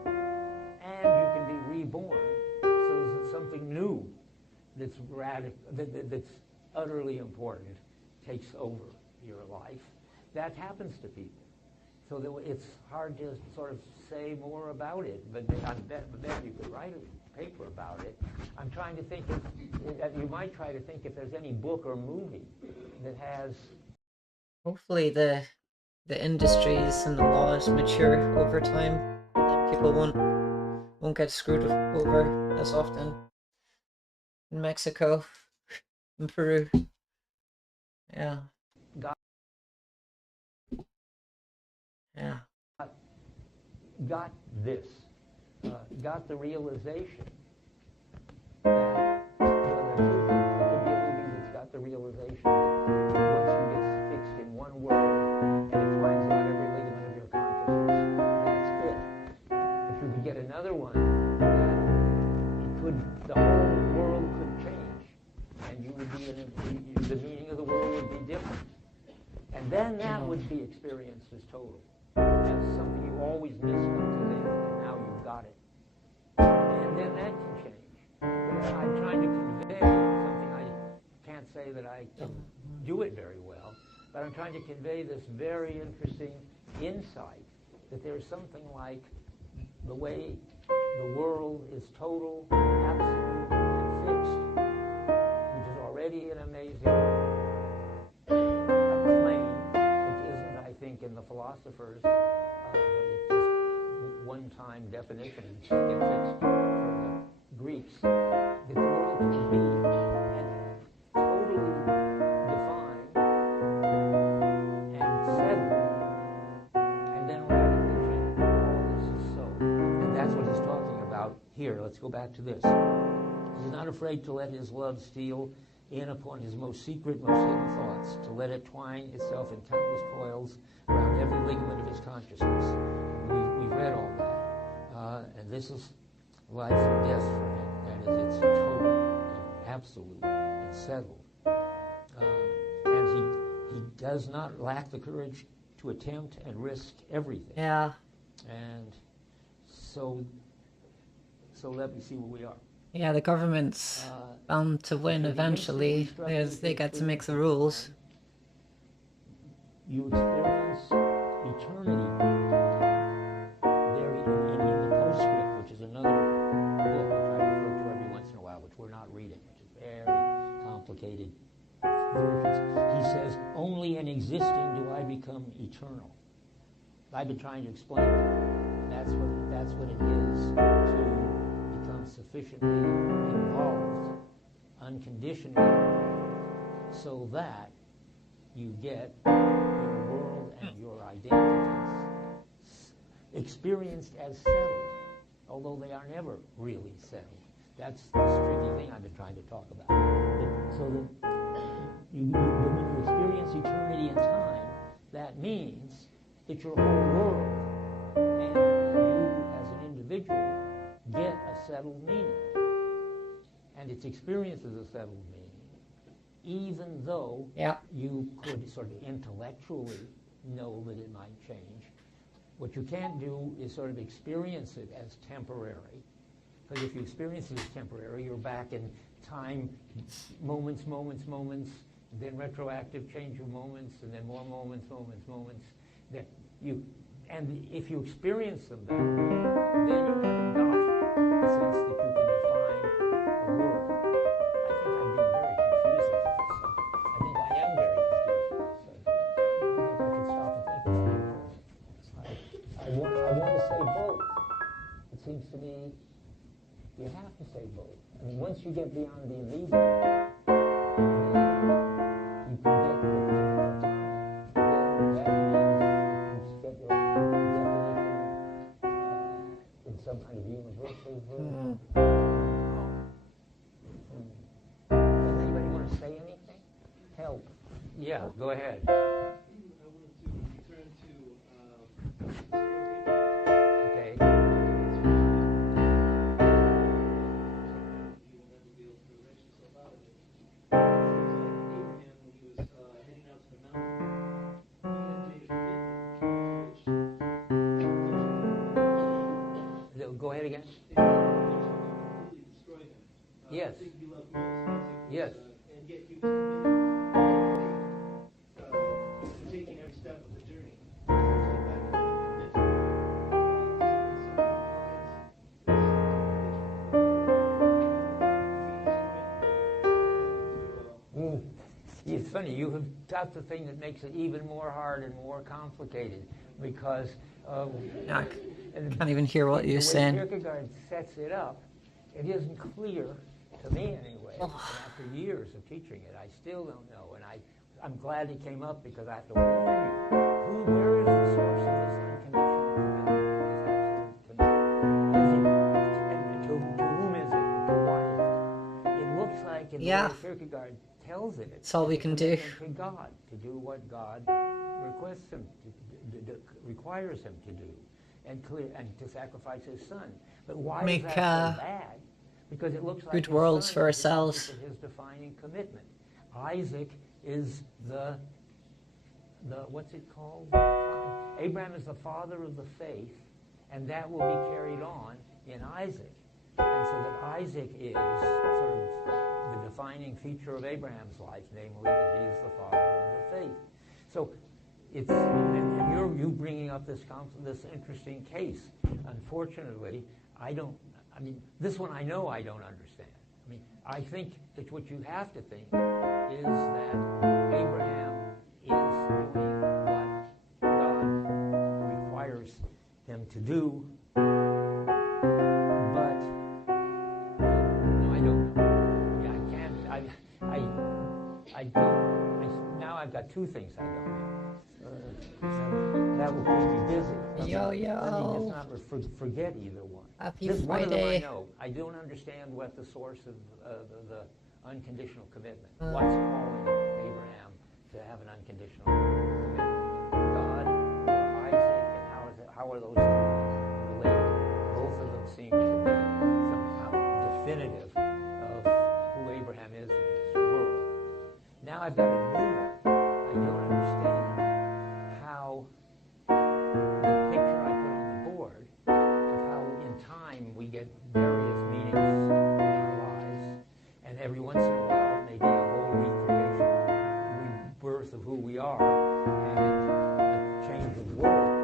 and you can be reborn, so that something new that's that's utterly important takes over your life. That happens to people. So it's hard to sort of say more about it, but I bet you could write a paper about it. I'm trying to think you might try to think if there's any book or movie that has. Hopefully the industries and the laws mature over time, and people won't get screwed over as often. In Mexico, in Peru, yeah. Got this, got the realization that there could be a movie that's got the realization that once you get fixed in one world and it finds out every ligament of your consciousness, that's it. If you could get another one, the whole world could change, and you would be the meaning of the world would be different, and then that would be experienced as total. That's something you always missed until then, and now you've got it. And then that can change. But I'm trying to convey something. I can't say that I can do it very well, but I'm trying to convey this very interesting insight that there's something like the way the world is total, absolute, and fixed, which is already an amazing claim, which isn't, I think, in the philosophers, just one-time definition, get fixed for the Greeks, that the world can be totally defined and settled, and then radically changed. All this is so. And that's what he's talking about here. Let's go back to this. He's not afraid to let his love steal in upon his most secret, most hidden thoughts, to let it twine itself in countless coils around every ligament of his consciousness. We've read all that. And this is life and death for him. That is, it's total and absolute and settled. And he does not lack the courage to attempt and risk everything. Yeah. And so let me see where we are. Yeah, the government's bound to win eventually, because they get to make the rules. You experience eternity there in the postscript, which is another book which I refer to every once in a while, which we're not reading, which is very complicated versions. He says, only in existing do I become eternal. I've been trying to explain that. That's what it is to become sufficiently involved, unconditionally involved, so that you get your world and your identities experienced as settled, although they are never really settled. That's this tricky thing I've been trying to talk about. So that when you experience eternity in time, that means that your whole world and you as an individual get a settled meaning. And its experience is a settled meaning, even though you could sort of intellectually know that it might change. What you can't do is sort of experience it as temporary. Because if you experience it as temporary, you're back in time, moments, then retroactive change of moments, and then more moments. That you, and if you experience them that way, then you haven't got the sense that you can define a world. I think I'm being very confusing with this. I think I am very confused with this. I think I should stop and think about it. I want to say both. It seems to me you have to say both. I mean, once you get beyond the immediate, then you can get the time. That means you get your definition in some kind of universal version. Does anybody want to say anything? Help. Yeah, go ahead. I wanted to return to Okay. Go ahead again. Yes. Yes. And yet he was taking every step of the journey. It's funny, you have got the thing that makes it even more hard and more complicated, because I can't even hear what you're saying. The way Kierkegaard sets it up, it isn't clear, to me anyway. And after years of teaching it, I still don't know. And I'm glad he came up, because I have to warn you. Where is the source of this unconditional commitment? To whom is it? To what? It looks like in the way Kierkegaard tells it, it's all we can do. To God, to do what God requests him requires him to do, and to sacrifice his son. But why is that so bad? Because it looks like good worlds for ourselves. His defining commitment. Isaac is the what's it called? Abraham is the father of the faith, and that will be carried on in Isaac. And so that Isaac is sort of the defining feature of Abraham's life, namely that he is the father of the faith. So it's, and you bringing up this interesting case. Unfortunately, I don't, I mean, this one I know I don't understand. I mean, I think that what you have to think is that Abraham is doing what God requires him to do, but no, I don't know. I mean, I can't, I don't, now I've got two things I don't know. That will keep me busy. Yo, Let me just yo. not forget either one. Happy This one of them I Friday. know. I don't understand what the source of the unconditional commitment. What's calling Abraham to have an unconditional commitment? God or Isaac, and how are those two related? Both of them seem to be somehow definitive of who Abraham is in this world. Now I've got a new one. I don't understand how the picture I put on the board of how in time we get various meanings in our lives, and every once in a while maybe a whole recreation, rebirth of who we are, and a change of worlds.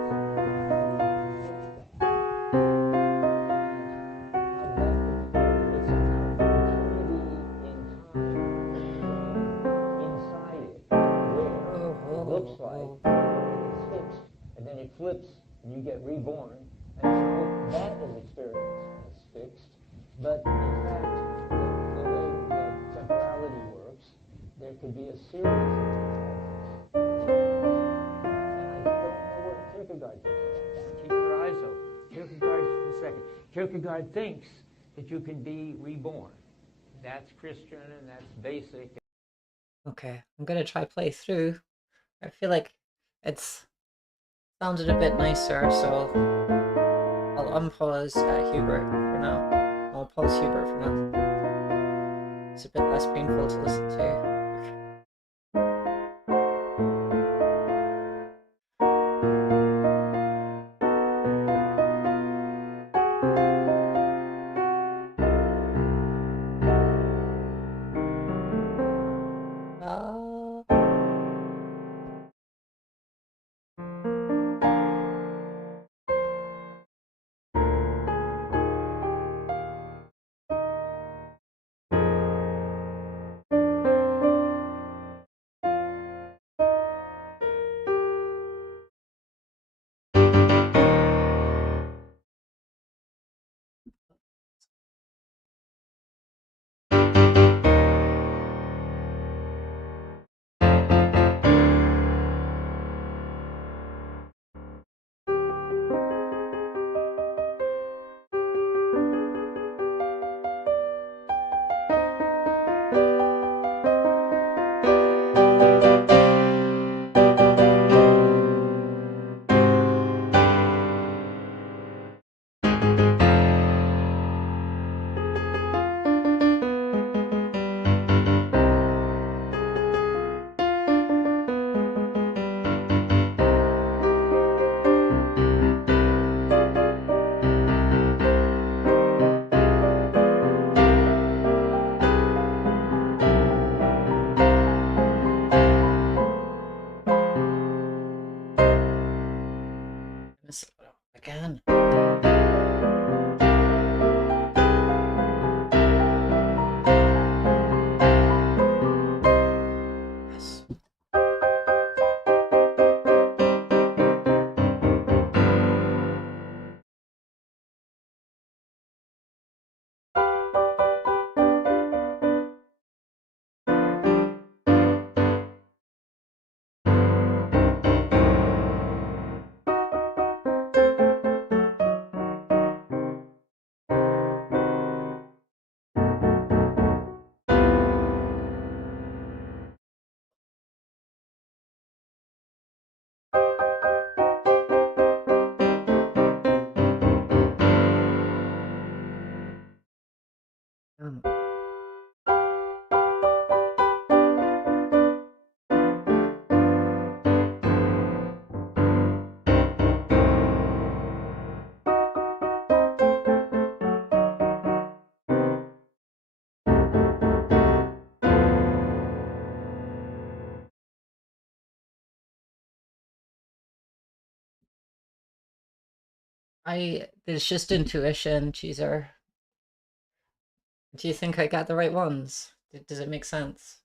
Looks like it's fixed, and then it flips, and you get reborn, and so that is experienced as fixed. But in fact, the way the temporality works, there could be a series of temporalities. And I don't know what Kierkegaard thinks about that. Keep your eyes open. Kierkegaard, just a second. Kierkegaard thinks that you can be reborn. That's Christian, and that's basic. Okay, I'm gonna try play through. I feel like it's sounded a bit nicer, so I'll unpause Hubert for now. I'll pause Hubert for now. It's a bit less painful to listen to. It's just intuition, Cheezer. Do you think I got the right ones? Does it make sense?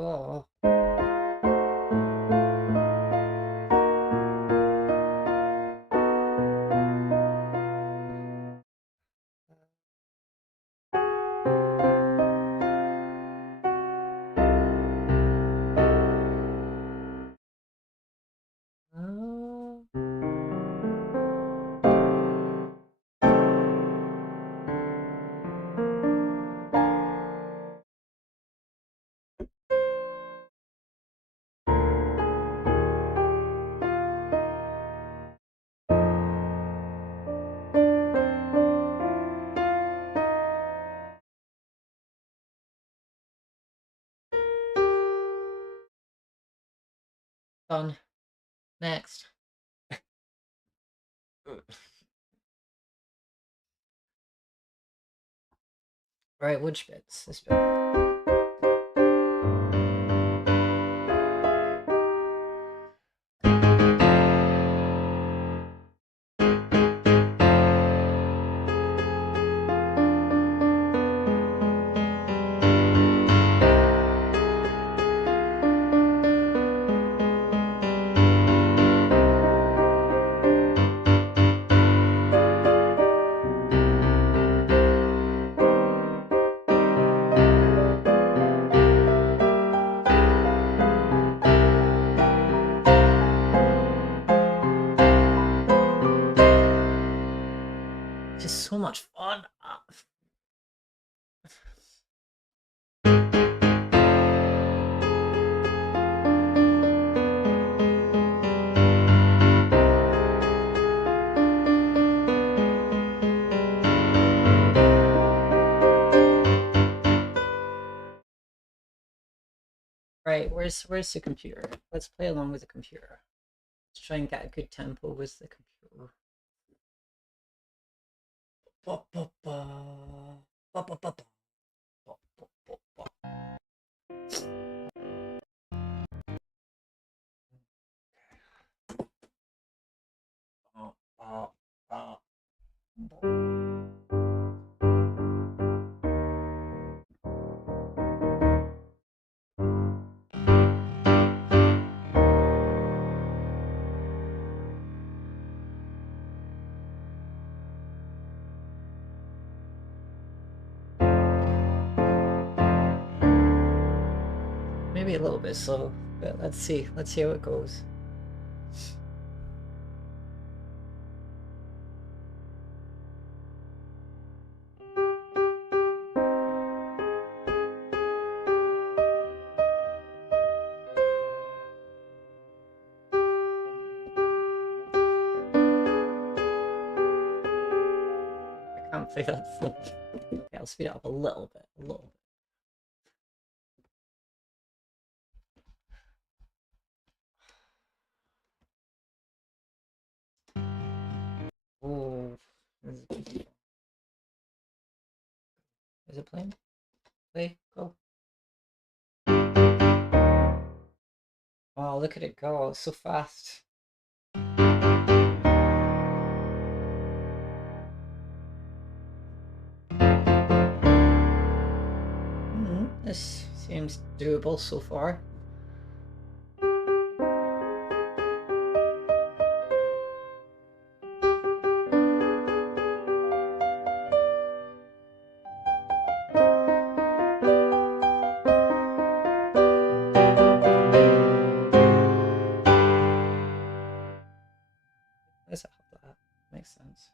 Oh. Done. Next. Right, which bits? This bit. Just so much fun. Right, where's the computer? Let's play along with the computer. Let's try and get a good tempo with the computer. Ba, ba, ba. Ba, ba, ba, ba. Ba, ba, ba, ba. Ba, ba, ba, ba. Maybe a little bit slow, but let's see. Let's see how it goes. I can't play that full. Okay, I'll speed it up a little bit. A little bit. Oh, is it playing? Play, go. Oh, look at it go. It's so fast. This seems doable so far. Let's help that. Makes sense.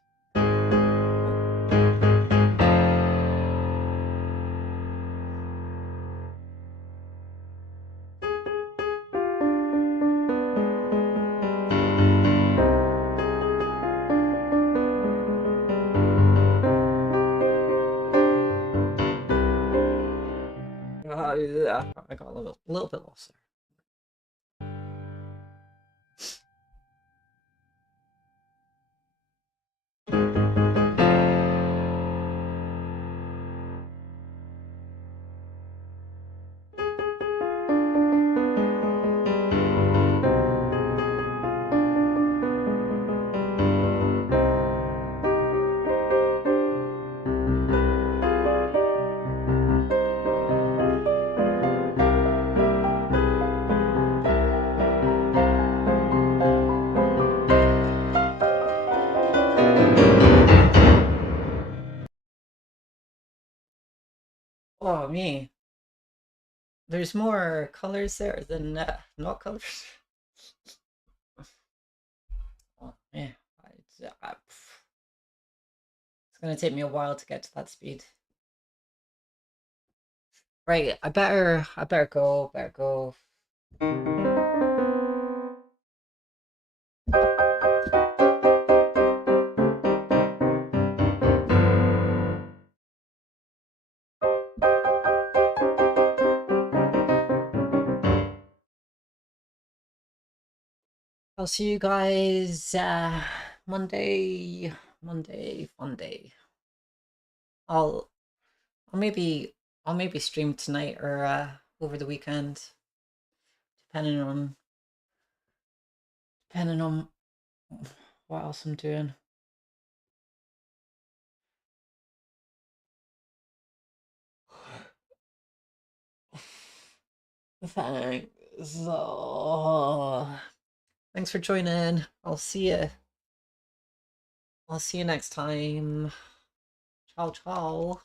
Yeah, I got a little bit lost there. Oh, me. There's more colors there than not colors. Oh, yeah. It's gonna take me a while to get to that speed. Right, I better go, better go. I'll see you guys Monday. Monday, fun day. I'll I'll maybe stream tonight or over the weekend, depending on depending on what else I'm doing. Thanks. Oh, thanks for joining. I'll see you. I'll see you next time. Ciao, ciao.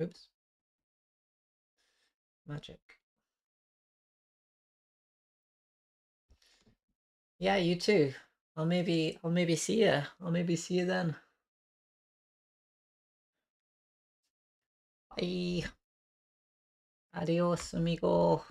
Oops. Magic. Yeah, you too. I'll maybe see you. I'll maybe see you then. Bye. Adios, amigo.